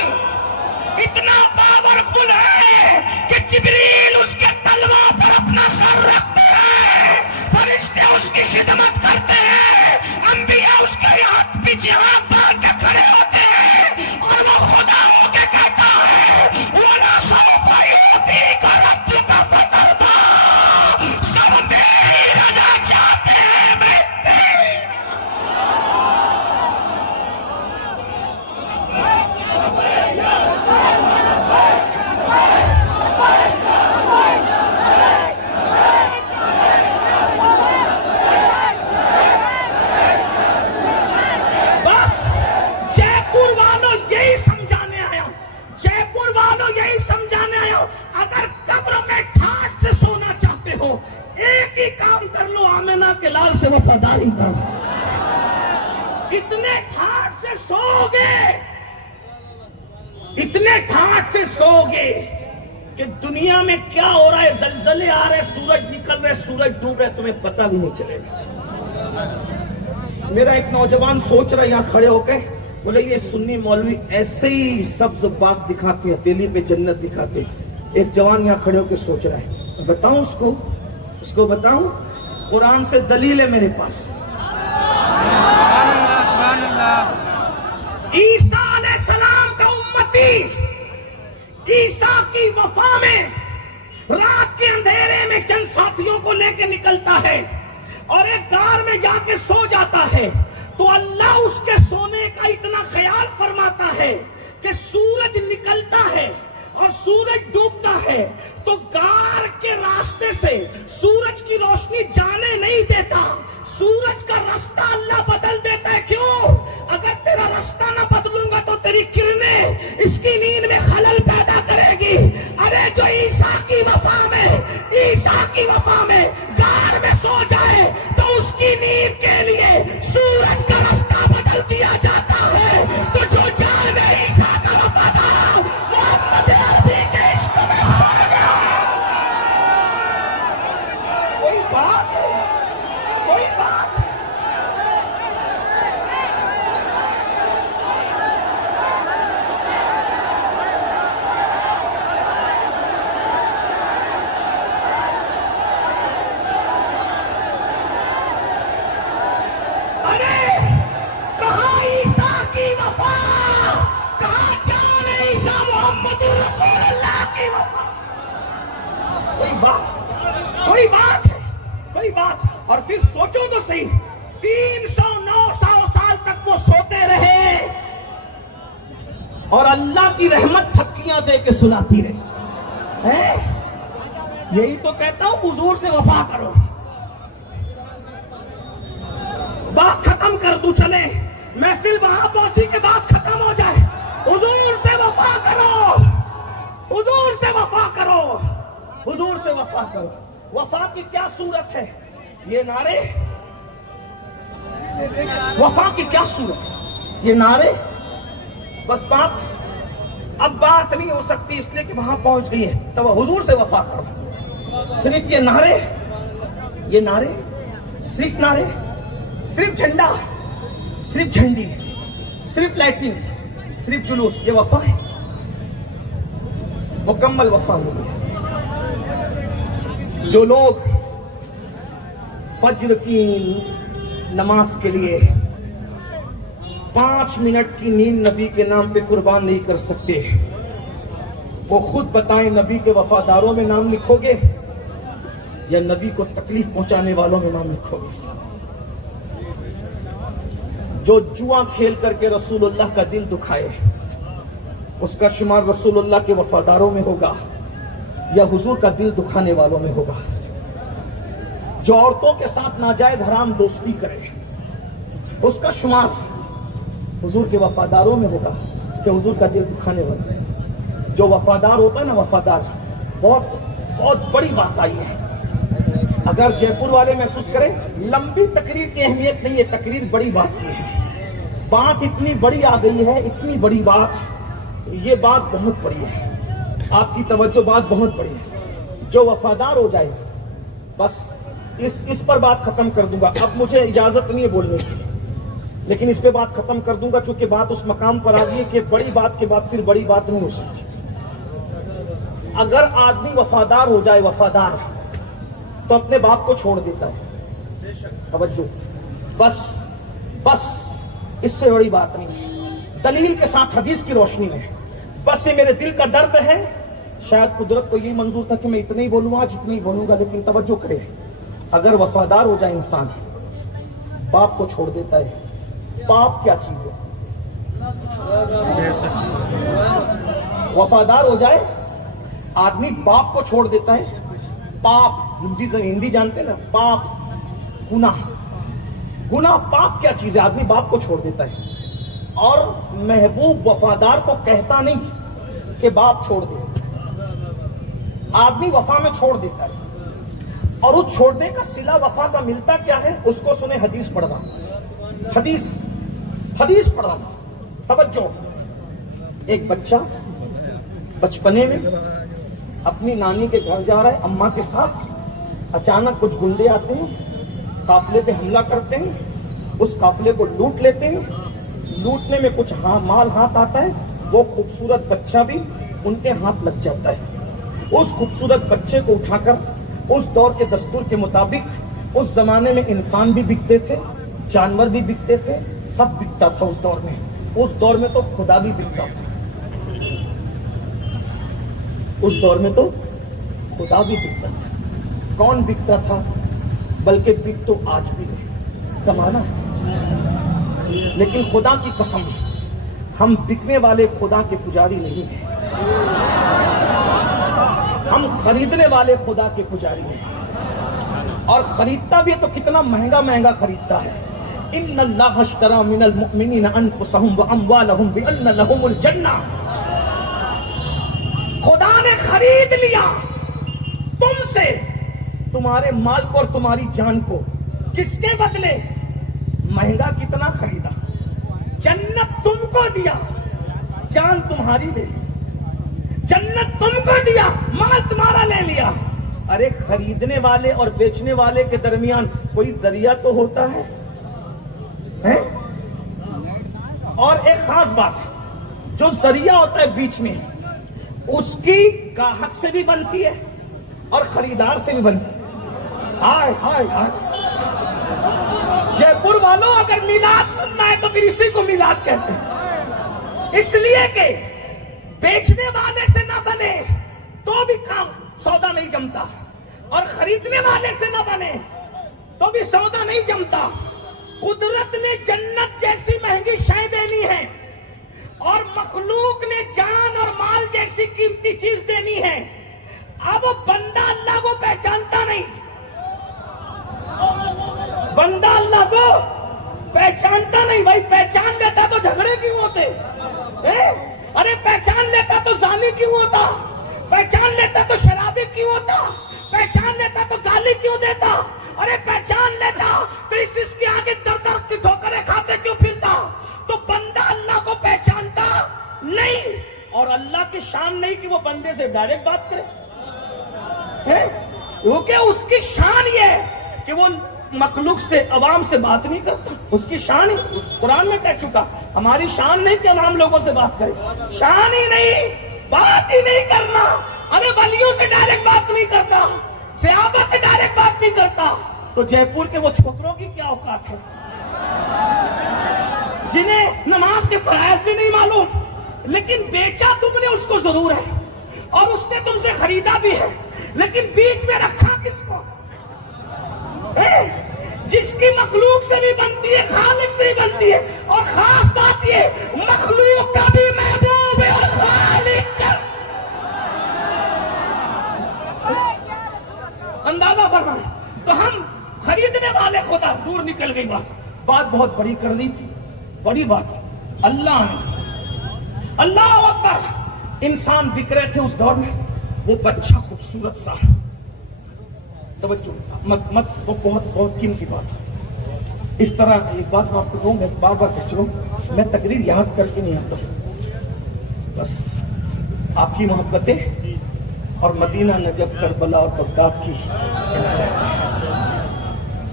اتنا پاورفل ہے کہ جبریل اس کے تلوار پر اپنا سر رکھتے ہیں، فرشتے اس کی خدمت کرتے ہیں، انبیاء اس کے ہاتھ پیچھے ہاتھ باندھ کے کھڑے ہوتے ہیں، اور وہ خدا ہو کے کہتا ہے وَلَا سَوْفَ يُعْطِيكَ رَبُّكَ فَتَرْضَىٰ، سب میری رضا چاہتے ہیں، میں تیری۔ بس جے پور والوں یہی سمجھانے آیا ہوں، جے پور والوں یہی سمجھانے آیا ہوں، اگر قبر میں ٹھاٹ سے سونا چاہتے ہو ایک ہی کام کر لو، آمنہ کے لال سے وفاداری کرو۔ اتنے ٹھاٹ سے سو گے، اتنے ٹھاٹ سے سو گے کہ دنیا میں کیا ہو رہا ہے، زلزلے آ رہے، سورج نکل رہے، سورج ڈوب رہے، تمہیں پتہ بھی نہیں چلے گا۔ میرا ایک نوجوان سوچ رہا ہے یہاں کھڑے ہو کے، بولے یہ سنی مولوی ایسے ہی سبز باغ دکھاتے ہیں، ہتھیلی پہ جنت دکھاتے ہیں۔ ایک جوان یہاں کھڑے ہو کے سوچ رہا ہے، بتاؤں اس کو بتاؤں، قرآن سے دلیل ہے میرے پاس۔ عیسیٰ علیہ السلام کا امتی عیسیٰ کی وفا میں رات کے اندھیرے میں چند ساتھیوں کو لے کے نکلتا ہے اور ایک غار میں جا کے سو جاتا ہے، تو اللہ اس کے سونے کا اتنا خیال فرماتا ہے کہ سورج نکلتا ہے اور سورج ڈوبتا ہے تو غار کے راستے سے سورج کی روشنی جانے نہیں دیتا، سورج کا راستہ اللہ بدل دیتا ہے۔ کیوں؟ اگر تیرا راستہ نہ بدلوں گا تو تیری کرنیں اس کی نیند میں خلل پیدا کرے گی۔ ارے جو عیسیٰ کی وفا میں غار میں سو جائے تو اس کی نیند کے لیے سورج کا راستہ بدل دیا جاتا ہے۔ تو جو جانے عیسیٰ کا وفادار محمد عربی کے عشق میں سو گیا۔ کوئی بات ہے، کوئی بات ہے۔ کوئی بات اور پھر سوچو تو صحیح، 309 سال تک وہ سوتے رہے اور اللہ کی رحمت تھپکیاں دے کے سلاتی رہی۔ یہی تو کہتا ہوں حضور سے وفا کرو۔ بات ختم کر دوں، چلے محفل وہاں پہنچی کے بعد ختم ہو جائے۔ حضور سے وفا کرو، حضور سے وفا کرو، حضور سے وفا کرو۔ وفا کی کیا صورت ہے؟ یہ نعرے، وفا کی کیا صورت؟ یہ نعرے، بس اب بات نہیں ہو سکتی اس لیے کہ وہاں پہنچ گئی ہے، تو حضور سے وفا کرو۔ صرف یہ نعرے، صرف نعرے، صرف جھنڈا، صرف جھنڈی، صرف لائٹنگ، صرف جلوس، یہ وفا ہے؟ مکمل وفا نہیں ہے۔ جو لوگ فجر کی نماز کے لیے 5 منٹ کی نیند نبی کے نام پہ قربان نہیں کر سکتے، وہ خود بتائیں نبی کے وفاداروں میں نام لکھو گے یا نبی کو تکلیف پہنچانے والوں میں نام لکھو گے؟ جو جوا کھیل کر کے رسول اللہ کا دل دکھائے اس کا شمار رسول اللہ کے وفاداروں میں ہوگا یا حضور کا دل دکھانے والوں میں ہوگا؟ جو عورتوں کے ساتھ ناجائز حرام دوستی کرے اس کا شمار حضور کے وفاداروں میں ہوگا کہ حضور کا دل دکھانے والوں میں؟ جو وفادار ہوتا ہے نا، وفادار، بہت بڑی بات آئی ہے۔ اگر جے پور والے محسوس کریں لمبی تقریر کی اہمیت نہیں ہے، تقریر بڑی بات کی ہے، بات اتنی بڑی آ گئی ہے، اتنی بڑی بات، یہ بات بہت بڑی ہے، آپ کی توجہ بات بہت بڑی ہے۔ جو وفادار ہو جائے، بس اس پر بات ختم کر دوں گا، اب مجھے اجازت نہیں ہے بولنے کی۔ لیکن اس پہ بات ختم کر دوں گا چونکہ بات اس مقام پر آ گئی ہے کہ بڑی بات کے بعد پھر بڑی بات نہیں ہو سکتی. اگر آدمی وفادار ہو جائے وفادار تو اپنے باپ کو چھوڑ دیتا ہے. توجہ, بس اس سے بڑی بات نہیں. دلیل کے ساتھ حدیث کی روشنی میں بس یہ میرے دل کا درد ہے. شاید قدرت کو یہی منظور تھا کہ میں اتنا ہی بولوں آج, اتنا ہی بولوں گا, لیکن توجہ کرے, اگر وفادار ہو جائے انسان باپ کو چھوڑ دیتا ہے. باپ کیا چیز ہے؟ وفادار ہو جائے آدمی باپ کو چھوڑ دیتا ہے. پاپ, ہندی جانتے ہیں نا, پاپ, گناہ پاپ کیا چیز ہے؟ آدمی باپ کو چھوڑ دیتا ہے. اور محبوب وفادار کو کہتا نہیں کہ باپ چھوڑ دے, آدمی وفا میں چھوڑ دیتا ہے. اور اس چھوڑنے کا صلہ وفا کا ملتا کیا ہے اس کو سنیں. حدیث پڑھ رہا ہوں, حدیث پڑھ رہا ہوں. توجہ, ایک بچہ بچپنے میں اپنی نانی کے گھر جا رہا ہے اماں کے ساتھ. اچانک کچھ گنڈے آتے ہیں, قافلے پہ حملہ کرتے ہیں, اس قافلے کو لوٹ لیتے ہیں. لوٹنے میں کچھ مال ہاتھ آتا ہے, وہ خوبصورت بچہ بھی ان کے ہاتھ لگ جاتا ہے. اس خوبصورت بچے کو اٹھا کر اس دور کے دستور کے مطابق, اس زمانے میں انسان بھی بکتے تھے, جانور بھی بکتے تھے, سب بکتا تھا اس دور میں. اس دور میں تو خدا بھی بکتا تھا, اس دور میں تو خدا بھی بکتا تھا. کون بکتا تھا؟ بلکہ بک تو آج بھی زمانہ ہے. لیکن خدا کی قسم ہم بکنے والے خدا کے پجاری نہیں ہیں, ہم خریدنے والے خدا کے پجاری ہیں. اور خریدتا بھی ہے تو کتنا مہنگا خریدتا ہے. ان اللہ اشتری من المؤمنین انفسهم واموالهم بان لهم الجنہ. خدا نے خرید لیا تم سے تمہارے مال کو اور تمہاری جان کو. کس کے بدلے؟ مہنگا کتنا خریدا, جنت تم کو دیا, جان تمہاری لے لی. جنت تم کو دیا, مال تمہارا لے لیا. ارے خریدنے والے اور بیچنے والے کے درمیان کوئی ذریعہ تو ہوتا ہے. اور ایک خاص بات, جو ذریعہ ہوتا ہے بیچ میں, اس کی گاہک سے بھی بنتی ہے اور خریدار سے بھی بنتی ہے. ہائے ہائے ہائے, جے پور والوں اگر میلاد سننا ہے تو پھر اسی کو میلاد کہتے ہیں. اس لیے کہ بیچنے والے سے نہ بنے تو بھی کام سودا نہیں جمتا, اور خریدنے والے سے نہ بنے تو بھی سودا نہیں جمتا. قدرت نے جنت جیسی مہنگی شے دینی ہے اور مخلوق نے جان اور مال جیسی قیمتی چیز دینی ہے. اب بندہ اللہ کو پہچانتا نہیں, بندہ اللہ کو پہچانتا نہیں. بھائی پہچان لیتا تو جھگڑے کیوں ہوتے؟ ارے پہچان لیتا تو زانی کیوں ہوتا؟ پہچان لیتا تو شرابی کیوں ہوتا؟ پہچان لیتا تو گالی کیوں دیتا؟ ارے پہچان لیتا تو اس کے آگے در کی ٹھوکریں کھاتے کیوں پھرتا؟ تو بندہ اللہ کو پہچانتا نہیں, اور اللہ کی شان نہیں کہ وہ بندے سے ڈائریکٹ بات کرے, کیونکہ اس کی شان یہ ہے کہ وہ مخلوق سے عوام سے بات نہیں کرتا. اس کی شان ہی, اس قرآن میں کہہ چکا, ہماری شان نہیں کہ ہم عام لوگوں سے بات کریں. شان ہی نہیں, بات ہی نہیں کرنا. ارے ولیوں سے ڈائریکٹ بات نہیں کرتا, صحابہ سے ڈائریکٹ بات نہیں کرتا, تو جے پور کے وہ چھوکروں کی کیا اوقات ہے جنہیں نماز کے فرائض بھی نہیں معلوم, لیکن بیچا تم نے اس کو ضرور ہے, اور اس نے تم سے خریدا بھی ہے, لیکن بیچ میں رکھا کس کو؟ جس کی مخلوق سے بھی بنتی ہے, خالق سے بھی بنتی ہے. اور خاص بات یہ, مخلوق کا بھی محبوب ہے اور خالق کا. اندازہ فرمائیں. تو ہم خریدنے والے خدا, دور نکل گئی بات بہت بڑی کر لی تھی, بڑی بات. اللہ نے, اللہ اکبر, انسان بک رہے تھے اس دور میں. وہ بچہ خوبصورت سا, توجہ مت وہ بہت قیمتی بات ہے. اس طرح ایک بات میں آپ کو کہوں, میں بار بار کہہ چلوں, میں تقریر یاد کر کے نہیں آتا, بس آپ کی محبتیں اور مدینہ, نجف, کربلا اور بغداد کی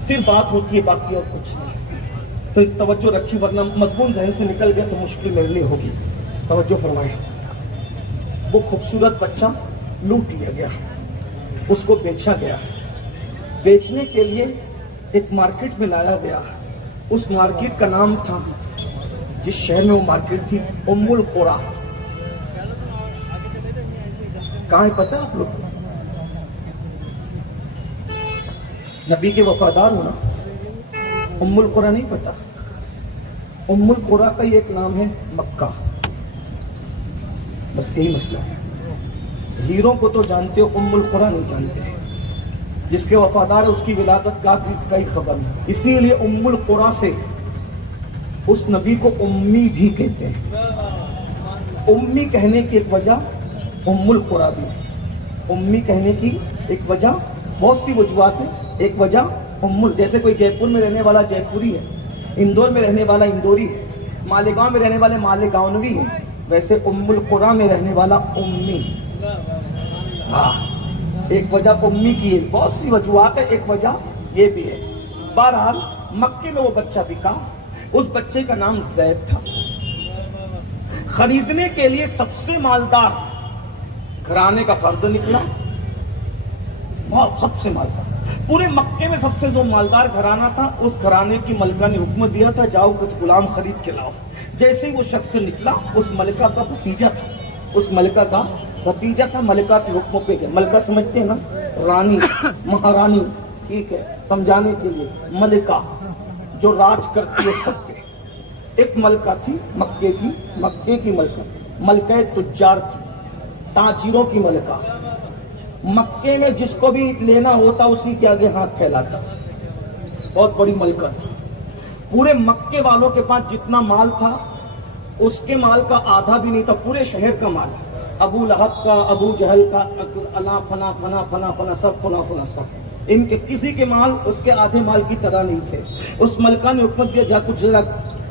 پھر بات ہوتی ہے, باقی اور کچھ نہیں. تو توجہ رکھی ورنہ مضمون ذہن سے نکل گیا تو مشکل میرے لیے ہوگی. توجہ فرمائیں. وہ خوبصورت بچہ لوٹ لیا گیا, اس کو بیچا گیا. بیچنے کے لیے ایک مارکیٹ میں لایا گیا. اس مارکیٹ کا نام تھا, جس شہر میں وہ مارکیٹ تھی, ام القریٰ. کہاں ہے پتہ آپ لوگ؟ نبی کے وفادار ہونا. ام القریٰ نہیں پتا؟ ام القریٰ کا یہ ایک نام ہے مکہ. بس یہی مسئلہ ہے. ہیروں کو تو جانتے ہو, ام القریٰ نہیں جانتے. جس کے وفادار ہے اس کی ولادت کا کئی خبر نہیں. اسی لیے ام القریٰ سے اس نبی کو امی بھی کہتے ہیں. امی کہنے کی ایک وجہ ام القریٰ بھی. امی کہنے کی ایک وجہ, بہت سی وجوہات ہیں. ایک وجہ جیسے کوئی جے پور میں رہنے والا جے پوری ہے, اندور میں رہنے والا اندوری ہے, مالیگاؤں میں رہنے والے مالیگاؤنوی ہیں, ویسے ام القریٰ میں رہنے والا امی. ایک وجہ امی کی ہے, بہت سی وجوہات ہے, ایک وجہ یہ بھی ہے. بہرحال مکے میں وہ بچہ بکا. اس بچے کا نام زید تھا. خریدنے کے لیے سب سے مالدار گھرانے کا فرد نکلا. سب سے مالدار پورے مکے میں سب سے جو مالدار گھرانہ تھا, اس گھرانے کی ملکہ نے حکم دیا تھا, جاؤ کچھ غلام خرید کے لاؤ. جیسے ہی وہ شخص نکلا, اس ملکہ کا بھتیجا تھا. اس ملکہ کا بھتیجا تھا, ملکہ کے حکموں پہ گیا. ملکہ سمجھتے ہیں نا, رانی, مہارانی, ٹھیک ہے, سمجھانے کے لیے ملکہ جو راج کرتی ہے سب پہ. ایک ملکہ تھی مکے کی ملکہ, ملکہ تجار تھی, تاجروں کی ملکہ. مکے میں جس کو بھی لینا ہوتا اسی کے آگے ہاتھ پھیلاتا. بہت بڑی ملکہ تھی. پورے مکے والوں کے پاس جتنا مال تھا, اس کے مال کا آدھا بھی نہیں تھا, پورے شہر کا مال. ابو لہب کا, ابو جہل کا, اللہ فنا فنا فنا فنا سب فنا فنا سب. ان کے کسی کے مال اس کے آدھے مال کی طرح نہیں تھے. اس ملکہ نے حکم دیا, جا کچھ ذرا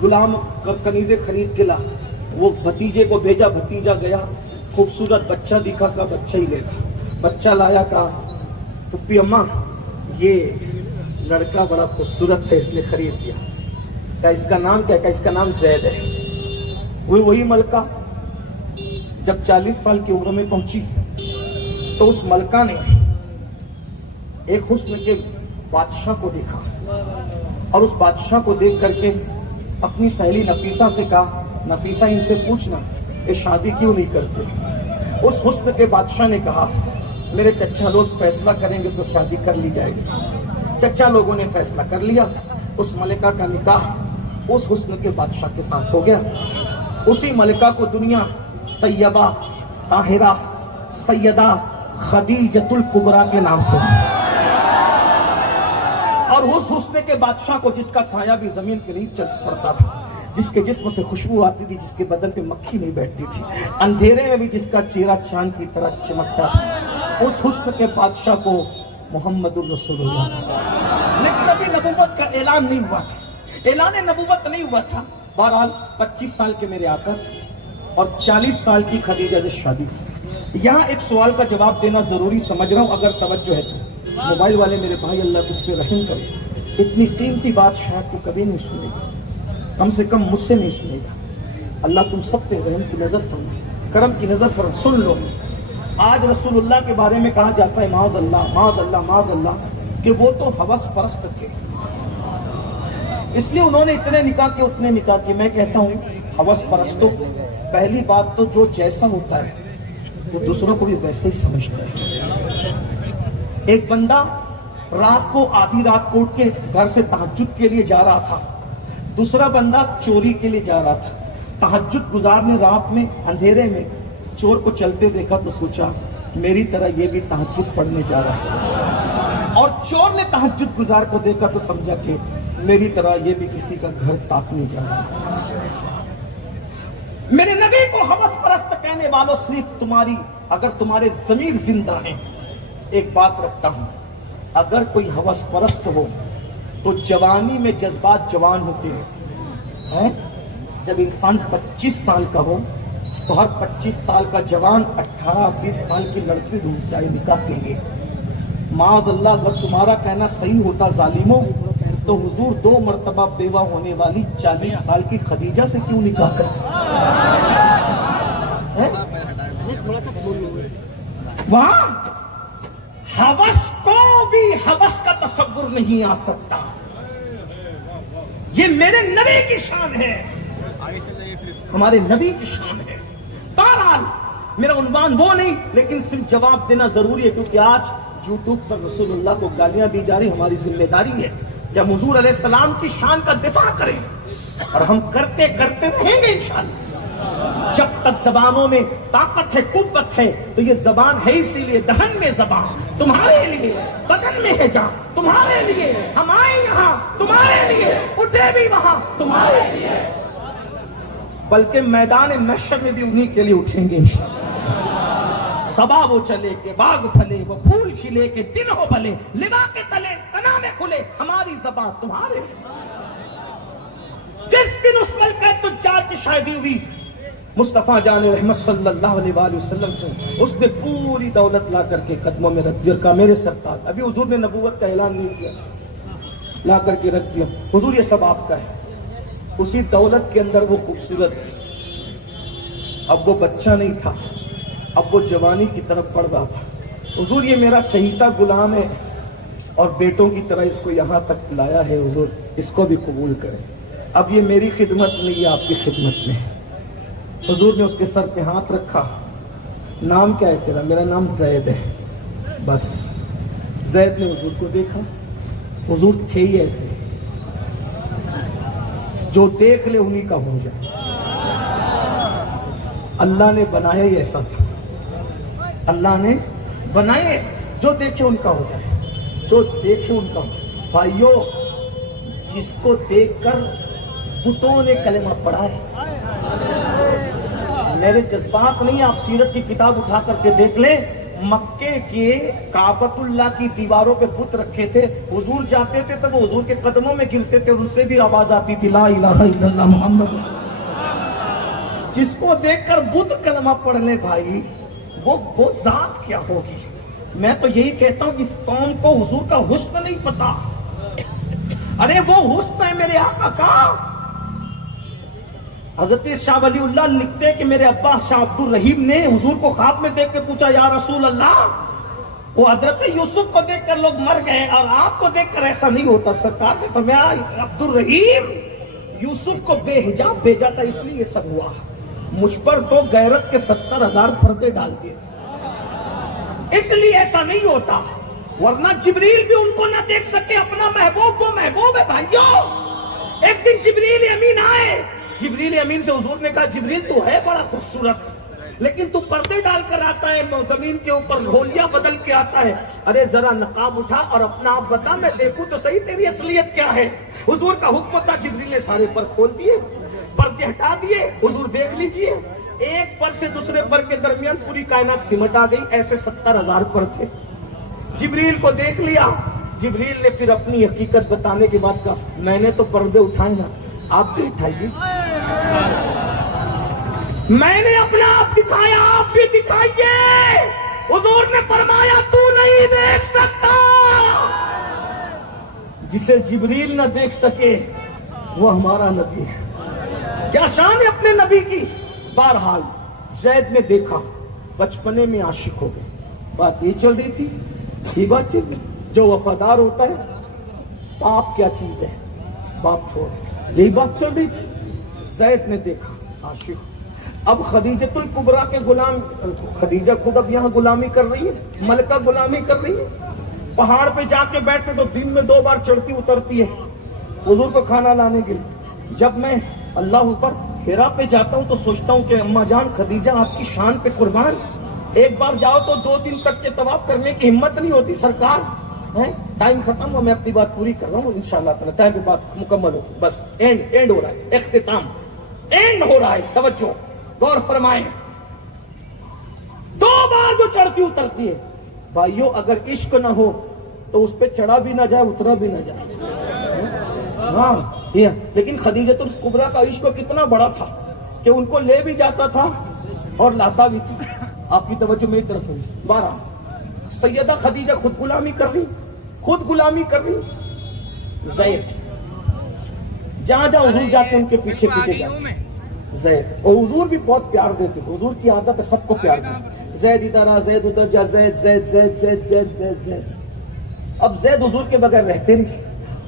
غلام کنیزیں خرید کے لا. وہ بھتیجے کو بھیجا, بھتیجا گیا, خوبصورت بچہ دکھا, کا بچہ ہی لے گا. بچہ لایا, کہا پپی اماں یہ لڑکا بڑا خوبصورت ہے, اس نے خرید دیا. کہا اس کا نام کیا؟ کہا اس کا نام زید ہے. وہی ملکہ جب 40 سال کی عمر میں پہنچی تو اس ملکہ نے ایک حسن کے بادشاہ کو دیکھا, اور اس بادشاہ کو دیکھ کر کے اپنی سہیلی نفیسہ سے کہا, نفیسہ ان سے پوچھنا یہ شادی کیوں نہیں کرتے. اس حسن کے بادشاہ نے کہا, میرے چچا لوگ فیصلہ کریں گے تو شادی کر لی جائے گی. چچا لوگوں نے فیصلہ کر لیا. اس ملکہ کا نکاح اس حسن کے بادشاہ کے ساتھ ہو گیا. اسی ملکہ کو دنیا طیبہ, طاہرہ, سیدہ خدیجۃ الکبریٰ کے نام سے, اور اس حسن کے بادشاہ کو جس کا سایہ بھی زمین پہ نہیں چل پڑتا تھا, جس کے جسم سے خوشبو آتی تھی, جس کے بدن پہ مکھی نہیں بیٹھتی تھی, اندھیرے میں بھی جس کا چہرہ چاند کی طرح چمکتا تھا, اس حسن کے بادشاہ کو محمد الرسول اللہ. لیکن ابھی نبوت کا اعلان نہیں ہوا تھا, اعلان نبوت نہیں ہوا تھا. بہرحال 25 سال کے میرے آقا اور 40 سال کی خدیجہ سے شادی. یہاں ایک سوال کا جواب دینا ضروری سمجھ رہا ہوں, اگر توجہ ہے تو. موبائل والے میرے بھائی, اللہ تجھ پہ رحم کرے. اتنی قیمتی بات شاید تو کبھی نہیں سنے گا, کم سے کم مجھ سے نہیں سنے گا. اللہ تم سب پہ رحم کی نظر فرمائے, کرم کی نظر فرمائے. سن لو, آج رسول اللہ کے بارے میں کہا جاتا ہے معاذ اللہ معاذ اللہ معاذ اللہ کہ وہ تو ہوس پرست تھے, اس لیے انہوں نے اتنے نکاح کے اتنے نکاح کے. میں کہتا ہوں ہوس پرستوں, پہلی بات تو جو جیسا ہوتا ہے وہ دوسروں کو بھی ویسے ہی سمجھتا ہے. ایک بندہ رات کو آدھی رات کو اٹھ کے گھر سے تہجد کے لیے جا رہا تھا, دوسرا بندہ چوری کے لیے جا رہا تھا. تہجد گزار نے رات میں اندھیرے میں چور کو چلتے دیکھا تو سوچا میری طرح یہ بھی تہجد پڑھنے جا رہا ہے, اور چور نے تہجد گزار کو دیکھا تو سمجھا کہ میری طرح یہ بھی کسی کا گھر تاکنے جا رہا ہے. میرے نبی کو ہوس پرست کہنے والوں, صرف تمہاری اگر تمہارے ضمیر زندہ ہیں, ایک بات رکھتا ہوں, اگر کوئی ہوس پرست ہو تو جوانی میں جذبات جوان ہوتے ہیں. جب انسان 25 سال کا ہو تو ہر 25 سال کا جوان 18-20 سال کی لڑکی ڈھونڈ جائے نکاح کے لیے. معاذ اللہ, اگر تمہارا کہنا صحیح ہوتا ظالموں, تو تو حضور 2 مرتبہ بیوہ ہونے والی 40 سال کی خدیجہ سے کیوں نکاح کریں؟ وہاں ہوس کو بھی ہوس کا تصور نہیں آ سکتا. یہ میرے نبی کی شان ہے, ہمارے نبی کی شان ہے. بہرحال میرا عنوان وہ نہیں, لیکن صرف جواب دینا ضروری ہے, کیونکہ آج یوٹیوب پر رسول اللہ کو گالیاں دی جا رہی. ہماری ذمہ داری ہے کہ ہم حضور علیہ السلام کی شان کا دفاع کریں, اور ہم کرتے کرتے رہیں گے انشاءاللہ. جب تک زبانوں میں طاقت ہے, قوت ہے, تو یہ زبان ہے اسی لیے دہن میں زبان تمہارے لیے, بدن میں ہے جان تمہارے لیے. ہم آئے یہاں تمہارے لیے, اٹھے بھی وہاں تمہارے لیے, بلکہ میدان محشر میں بھی انہی کے لیے اٹھیں گے انشاءاللہ. صبا وہ چلے کہ باغ پھلے, وہ پھول کھلے کہ دن ہو بھلے, لبا کے تلے سنا میں کھلے, ہماری زبان تمہارے لیے. جس دن اس ملک تجار کی شاہدی ہوئی مصطفیٰ جان رحمت صلی اللہ علیہ وآلہ وسلم کو, اس نے پوری دولت لا کر کے قدموں میں رکھ دیا, کہا میرے سرتاج. ابھی حضور نے نبوت کا اعلان نہیں کیا, لا کر کے رکھ دیا, حضور یہ سب آپ کا ہے. اسی دولت کے اندر وہ خوبصورت, اب وہ بچہ نہیں تھا, اب وہ جوانی کی طرف بڑھ رہا تھا. حضور یہ میرا چہیتا غلام ہے, اور بیٹوں کی طرح اس کو یہاں تک لایا ہے, حضور اس کو بھی قبول کریں. اب یہ میری خدمت نہیں, یہ آپ کی خدمت میں. حضور نے اس کے سر پہ ہاتھ رکھا, نام کیا ہے تیرا؟ میرا نام زید ہے. بس زید نے حضور کو دیکھا, حضور تھے ہی ایسے, جو دیکھ لے انہی کا ہو جائے. اللہ نے بنایا ہی ایسا تھا, اللہ نے بنایا ایسا, جو دیکھے ان کا ہو جائے, جو دیکھے ان کا ہو. بھائیو, جس کو دیکھ کر بتوں نے کلمہ پڑھا ہے, میرے جذبات نہیں, آپ سیرت کی کتاب اٹھا کر کے دیکھ لیں. مکے کے کعبۃ اللہ کی دیواروں پہ بت رکھے تھے, حضور جاتے تھے تو وہ حضور کے قدموں میں گرتے تھے, ان سے بھی آواز آتی تھی لا الہ الا اللہ محمد. جس کو دیکھ کر بت کلمہ پڑھ لے بھائی, وہ ذات کیا ہوگی. میں تو یہی کہتا ہوں, اس قوم کو حضور کا حسن نہیں پتا. ارے وہ حسن ہے میرے آقا کا. حضرت شاہ ولی اللہ لکھتے ہیں کہ میرے ابا شاہ عبد الرحیم نے حضور کو خواب میں دیکھ کے پوچھا, یا رسول اللہ, وہ حضرت یوسف کو دیکھ کر لوگ مر گئے, اور آپ کو دیکھ کر ایسا نہیں ہوتا. سرکار نے فرمایا, عبد الرحیم یوسف کو بے حجاب بھیجا تھا, اس لیے یہ سب ہوا. مجھ پر تو غیرت کے 70,000 پردے ڈال دیے تھے, اس لیے ایسا نہیں ہوتا. ورنہ جبریل بھی ان کو نہ دیکھ سکے, اپنا محبوب وہ محبوب ہے بھائیو. ایک دن جبریل امین آئے, جبریل امین سے حضور نے کہا, جبریل تو ہے بڑا خوبصورت, لیکن تو پردے ڈال کر آتا ہے, زمین کے اوپر گھولیاں بدل کے آتا ہے. ارے ذرا نقاب اٹھا اور اپنا آپ بتا, میں دیکھوں تو صحیح تیری اصلیت کیا ہے. حضور کا حکم تھا, جبریل نے سارے پر کھول دیے, پردے ہٹا دیے. حضور دیکھ لیجئے, ایک پر سے دوسرے پر کے درمیان پوری کائنات سمٹ آ گئی. ایسے 70,000 پر تھے. جبریل کو دیکھ لیا. جبریل نے پھر اپنی حقیقت بتانے کے بعد کہا, میں نے تو پردے اٹھائے نا, آپ بھی اٹھائیے. میں نے اپنا آپ دکھایا, آپ بھی دکھائیے. حضور نے فرمایا, تو نہیں دیکھ سکتا جسے جبریل نہ دیکھ سکے, وہ ہمارا نبی ہے. کیا شان ہے اپنے نبی کی. بہرحال زید نے دیکھا, بچپنے میں عاشق ہو گئے. بات یہ چل رہی تھی, یہ بات چل رہی, جو وفادار ہوتا ہے, باپ کیا چیز ہے, باپ چھوڑ, یہی بات چل رہی تھی. زید نے دیکھا, عاشق. اب خدیجۃ الکبریٰ کے غلام, خدیجہ خود اب یہاں غلامی کر رہی ہے, ملکہ غلامی کر رہی ہے. پہاڑ پہ جا کے بیٹھتے تو دن میں 2 بار چڑھتی اترتی ہے حضور کو کھانا لانے کے لیے. جب میں اللہ اوپر ہیرا پہ جاتا ہوں تو سوچتا ہوں کہ اماں جان خدیجہ آپ کی شان پہ قربان, ایک بار جاؤ تو 2 دن تک کے طواف کرنے کی ہمت نہیں ہوتی. سرکار ٹائم ختم ہوا, میں اپنی بات پوری کر رہا ہوں انشاءاللہ تعالی, ٹائم پہ بات مکمل ہوگی. بس اینڈ ہو رہا ہے, اختتام اینڈ ہو رہا ہے. توجہ غور فرمائیں. 2 بار جو چڑھتی اترتی ہے بھائیو, اگر عشق نہ ہو تو اس پہ چڑھا بھی نہ جائے, اترا بھی نہ جائے. ہاں, لیکن خدیجۃ الکبریٰ کا عشق کتنا بڑا تھا کہ ان کو لے بھی جاتا تھا اور لاتا بھی تھا. آپ کی توجہ میری طرف ہوئی. 12 سیدہ خدیجہ خود غلامی کر رہی, خود غلامی کر رہی. زید جہاں جہاں حضور جاتے ان کے پیچھے پیچھے جاتے زید. اور حضور بھی بہت پیار دیتے تھے, حضور کی عادت ہے سب کو پیار دینا. زید ادھر آ, زید ادھر جا, زید زید زید زید زید زید زید. اب زید حضور کے بغیر رہتے نہیں,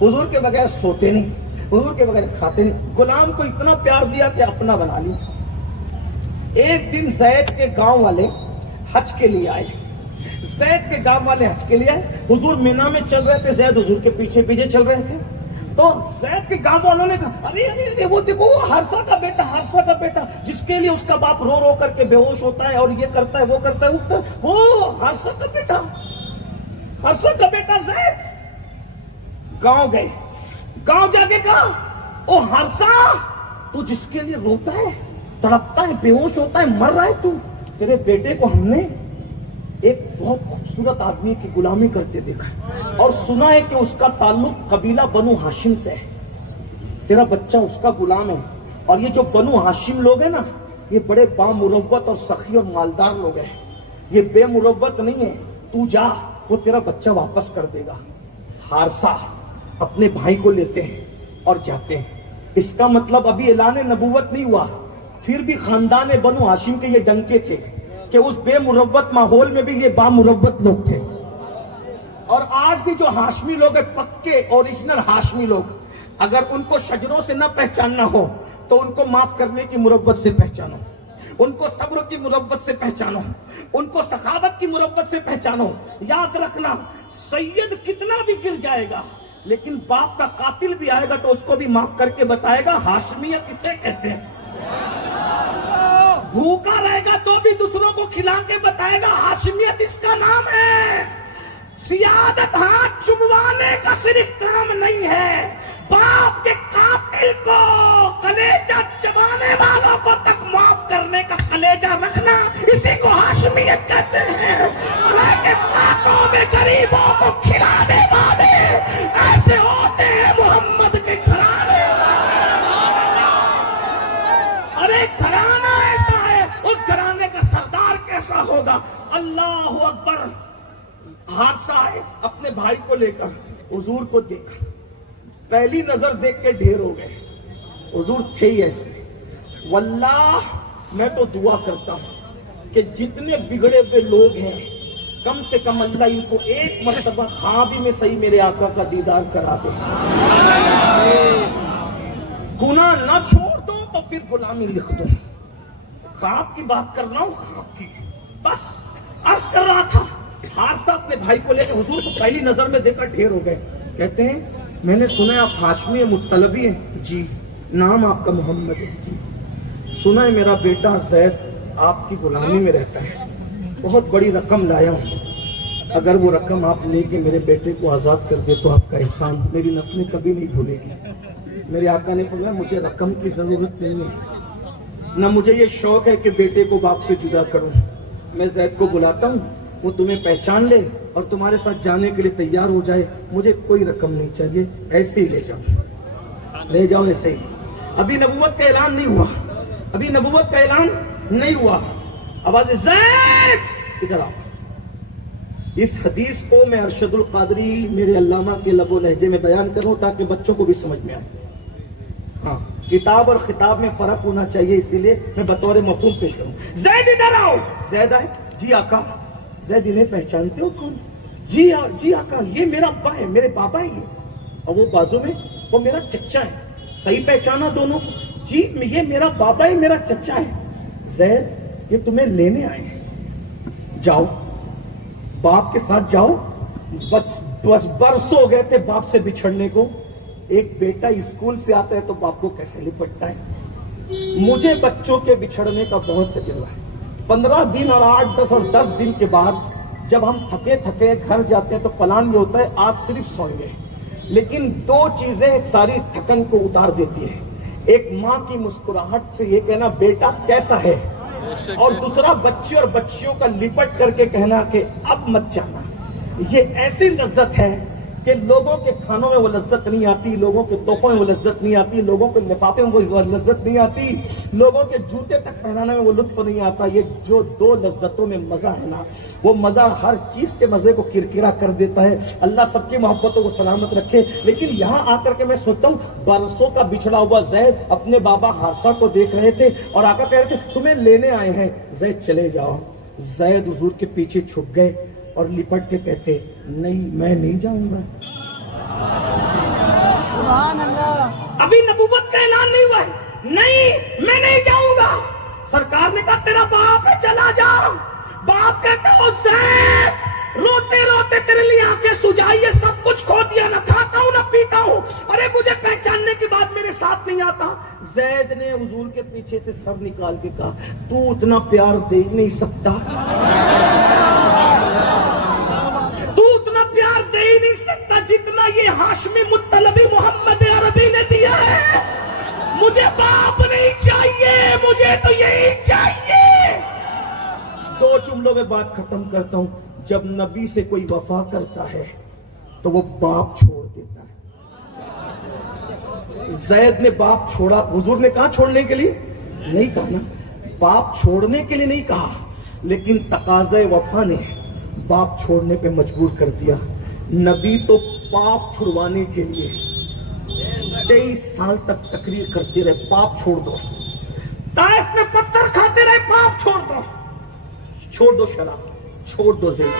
حضور کے بغیر سوتے نہیں, حضور کے بغیر کھاتے نہیں. غلام کو اتنا پیار دیا کہ اپنا بنا لیا. ایک دن زید کے گاؤں والے حج کے لیے آئے, زید کے گاؤں والے حج کے لیے آئے. حضور مینا میں چل رہے تھے, زید حضور کے پیچھے پیچھے چل رہے تھے. تو زید کے گاؤں والوں نے کہا ارے ارے ارے وہ دیکھو وہ حارثہ کا بیٹا, حارثہ کا بیٹا جس کے لیے اس کا باپ رو رو کر کے بے ہوش ہوتا ہے اور یہ کرتا ہے وہ کرتا ہے, وہ حارثہ کا بیٹا, حارثہ کا بیٹا زید. گاؤں گئے, گاؤں جا کے کہا او حارثہ تو جس کے لیے روتا ہے, تڑپتا ہے, بے ہوش ہوتا ہے, مر رہا ہے, تو تیرے بیٹے کو ہم نے ایک بہت خوبصورت آدمی کی غلامی کرتے دیکھا اور سنا ہے کہ اس کا تعلق قبیلہ بنو ہاشم سے ہے. تیرا بچہ اس کا غلام ہے. اور یہ جو بنو ہاشم لوگ ہیں نا, یہ بڑے بامروت اور سخی اور مالدار لوگ ہیں, یہ بے مروت نہیں ہے. تو جا, وہ تیرا بچہ واپس کر دے گا. حارثہ اپنے بھائی کو لیتے ہیں اور جاتے ہیں. اس کا مطلب ابھی اعلان نبوت نہیں ہوا, پھر بھی خاندان بنو ہاشم کے یہ ڈنکے تھے کہ اس بے مروت ماحول میں بھی یہ بامروت لوگ تھے. اور آج بھی جو ہاشمی لوگ ہیں, پکے اوریجنل ہاشمی لوگ, اگر ان کو شجروں سے نہ پہچاننا ہو تو ان کو معاف کرنے کی مروت سے پہچانو, ان کو صبر کی مروت سے پہچانو, ان کو سخاوت کی مروت سے پہچانو. یاد رکھنا, سید کتنا بھی گر جائے گا لیکن باپ کا قاتل بھی آئے گا تو اس کو بھی معاف کر کے بتائے گا ہاشمیت کسے کہتے ہیں. بھوکا رہے گا تو بھی دوسروں کو کھلا کے بتائے گا ہاشمیت اس کا نام ہے. سیادت ہاتھ چموانے کا صرف کام نہیں ہے, باپ کے قاتل کو کلیجہ چبانے والوں کو تک معاف کرنے کا کلیجہ رکھنا, اسی کو ہاشمیت کہتے ہیں. کے فاقوں میں غریبوں کو کھلانے والے ایسے ہوتے ہیں محمد کے گھرانے. ارے گھرانہ ایسا ہے, اس گھرانے کا سردار کیسا ہوگا. اللہ اکبر. حادثہ آئے اپنے بھائی کو لے کر, حضور کو دیکھا, پہلی نظر دیکھ کے ڈھیر ہو گئے. حضور تھے ہی ایسے. واللہ میں تو دعا کرتا ہوں کہ جتنے بگڑے ہوئے لوگ ہیں کم سے کم اللہ ان کو ایک مرتبہ خوابی میں صحیح میرے آقا کا دیدار کرا دے. گناہ نہ چھوڑ دو تو پھر غلامی لکھ دو. خواب کی بات کر رہا ہوں, خواب کی بس عرض کر رہا تھا. حارثہ اپنے بھائی کو لے کے حضور کو پہلی نظر میں دیکھ کر ڈھیر ہو گئے. کہتے ہیں میں نے سنا ہے آپ ہاشمی مطلبی ہیں. جی. نام آپ کا محمد ہے. جی. سنا ہے میرا بیٹا زید آپ کی غلامی میں رہتا ہے, بہت بڑی رقم لایا ہوں, اگر وہ رقم آپ لے کے میرے بیٹے کو آزاد کر دے تو آپ کا احسان میری نسلیں کبھی نہیں بھولے گی. میرے آقا نے فرمایا مجھے رقم کی ضرورت نہیں ہے, نہ مجھے یہ شوق ہے کہ بیٹے کو باپ سے جدا کروں. میں زید کو بلاتا ہوں, وہ تمہیں پہچان لے اور تمہارے ساتھ جانے کے لیے تیار ہو جائے. مجھے کوئی رقم نہیں چاہیے, ایسے ہی لے جاؤ, لے جاؤ ایسے ہی. ابھی نبوت کا اعلان نہیں ہوا, ابھی نبوت کا اعلان نہیں ہوا. آواز زید ادھر آؤ. اس حدیث کو میں ارشد القادری میرے علامہ کے لب و لہجے میں بیان کروں تاکہ بچوں کو بھی سمجھ میں آئے. ہاں, کتاب اور خطاب میں فرق ہونا چاہیے, اسی لیے میں بطور مفہوم پیش کروں. زید ادھر آؤ. زید آئے. جی آقا. زید انہیں پہچانتے ہو کون؟ جی آقا یہ میرا ابا ہے, میرے بابا ہے یہ, اور وہ بازو میں وہ میرا چچا ہے. صحیح پہچانا دونوں؟ جی یہ میرا بابا ہے, میرا چچا ہے. زید یہ تمہیں لینے آئے ہیں, جاؤ باپ کے ساتھ جاؤ. بس برسوں ہو گئے تھے باپ سے بچھڑنے کو. ایک بیٹا اسکول سے آتا ہے تو باپ کو کیسے لپٹتا ہے. مجھے بچوں کے بچھڑنے کا بہت تجربہ ہے. 15 دن اور 8, 10 اور 10 دن کے بعد جب ہم تھکے گھر جاتے ہیں تو پلان یہ ہوتا ہے آج صرف سوئیں گے. لیکن 2 چیزیں ساری تھکن کو اتار دیتی ہے. ایک ماں کی مسکراہٹ سے یہ کہنا بیٹا کیسا ہے, اور دوسرا بچے اور بچیوں کا لپٹ کر کے کہنا کہ اب مت جانا. یہ ایسی لذت ہے کہ لوگوں کے کھانوں میں وہ لذت نہیں آتی، لوگوں کے تحفوں میں وہ لذت نہیں آتی، لوگوں کے لفافے میں وہ لذت نہیں آتی، لوگوں کے جوتے تک پہنانے میں وہ لطف نہیں آتا۔ یہ جو دو لذتوں میں مزہ ہے نا، وہ مزہ ہر چیز کے مزے کو کرکرا کر دیتا ہے۔ اللہ سب کی محبتوں کو سلامت رکھے۔ لیکن یہاں آ کر کے میں سوچتا ہوں، برسوں کا بچھڑا ہوا زید اپنے بابا حارثہ کو دیکھ رہے تھے اور آ کر کہہ رہے تھے تمہیں لینے آئے ہیں، زید چلے جاؤ۔ زید حضور کے پیچھے چھپ گئے اور لپٹ کے کہتے نہیں میں نہیں جاؤں گا۔ سبحان اللہ۔ ابھی نبوت کا اعلان نہیں ہوا ہے، نہیں میں نہیں جاؤں گا۔ سرکار نے کہا تیرا باپ ہے چلا جا۔ باپ کہتا ہے زید روتے روتے تیرے لیے آنکھیں سجائیے، سب کچھ کھو دیا، نہ کھاتا ہوں نہ پیتا ہوں، ارے مجھے پہچاننے کے بعد میرے ساتھ نہیں آتا۔ زید نے حضور کے پیچھے سے سر نکال کے کہا تو اتنا پیار دے ہی نہیں سکتا، تو اتنا پیار دے ہی نہیں سکتا جتنا یہ ہاشمی مطلبی محمد عربی نے دیا ہے۔ مجھے باپ نہیں چاہیے، مجھے تو یہی چاہیے۔ دو جملوں میں بات ختم کرتا ہوں۔ جب نبی سے کوئی وفا کرتا ہے تو وہ باپ چھوڑ دیتا ہے۔ زید نے باپ چھوڑا، حضور نے کہا چھوڑنے کے لیے نہیں کہا نا، باپ چھوڑنے کے لیے نہیں کہا، لیکن تقاضۂ وفا نے باپ چھوڑنے پہ مجبور کر دیا۔ نبی تو باپ چھڑوانے کے لیے 23 سال تک تقریر کرتے رہے باپ چھوڑ دو، طائف میں پتھر کھاتے رہے باپ چھوڑ دو، چھوڑ دو شراب، چھوڑ دو زنا،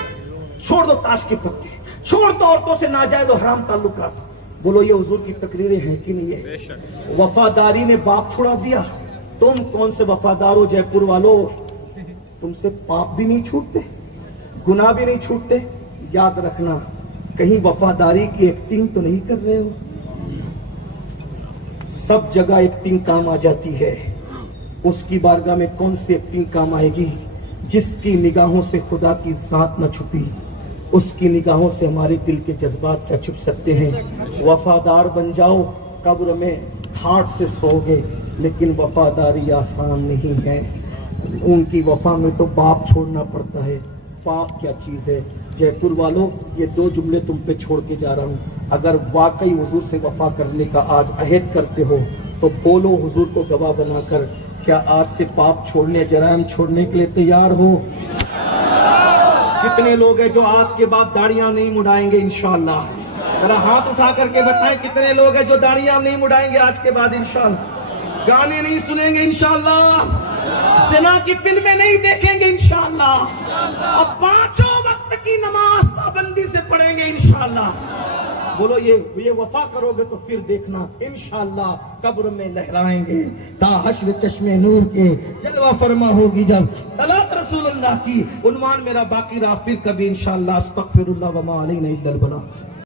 چھوڑ دو تاش کی پتی، چھوڑ دو عورتوں سے ناجائز و حرام تعلقات۔ بولو یہ حضور کی تقریریں ہیں کہ نہیں ہے؟ وفاداری نے باپ چھڑا دیا۔ تم کون سے وفادار ہو جے پور والو؟ تم سے پاپ بھی نہیں چھوٹتے، گناہ بھی نہیں چھوٹتے۔ یاد رکھنا کہیں وفاداری کی ایکٹنگ تو نہیں کر رہے ہو۔ سب جگہ ایکٹنگ کام آ جاتی ہے، اس کی بارگاہ میں کون سی ایکٹنگ کام آئے گی؟ جس کی نگاہوں سے خدا کی ذات نہ چھپی، اس کی نگاہوں سے ہمارے دل کے جذبات کیا چھپ سکتے ہیں؟ وفادار بن جاؤ، قبر میں ٹھاٹ سے سو گے، لیکن وفاداری آسان نہیں ہے۔ ان کی وفا میں تو باپ چھوڑنا پڑتا ہے۔ باپ کیا چیز ہے؟ جے پور والوں، یہ دو جملے تم پہ چھوڑ کے جا رہا ہوں۔ اگر واقعی حضور سے وفا کرنے کا آج عہد کرتے ہو تو بولو حضور کو گواہ بنا کر، کیا آج سے پاپ چھوڑنے، جرائم چھوڑنے کے لیے تیار ہو؟ کتنے لوگ ہیں جو آج کے بعد داڑیاں نہیں مڈائیں گے انشاءاللہ؟ ذرا ہاتھ اٹھا کر کے بتائیں کتنے لوگ ہیں جو داڑیاں نہیں مڈائیں گے آج کے بعد انشاءاللہ؟ گانے نہیں سنیں گے انشاءاللہ، زنا کی فلمیں نہیں دیکھیں گے انشاءاللہ، اور 5 وقت کی نماز پابندی سے پڑھیں گے انشاءاللہ۔ بولو یہ وفا کرو گے تو پھر دیکھنا انشاءاللہ قبر میں لہرائیں گے تا حشر چشمے نور کے جلوہ فرما ہوگی جب طلعت رسول اللہ کی۔ عنوان میرا باقی رہا، پھر کبھی انشاءاللہ۔ استغفر اللہ وما علینا الا البلاغ۔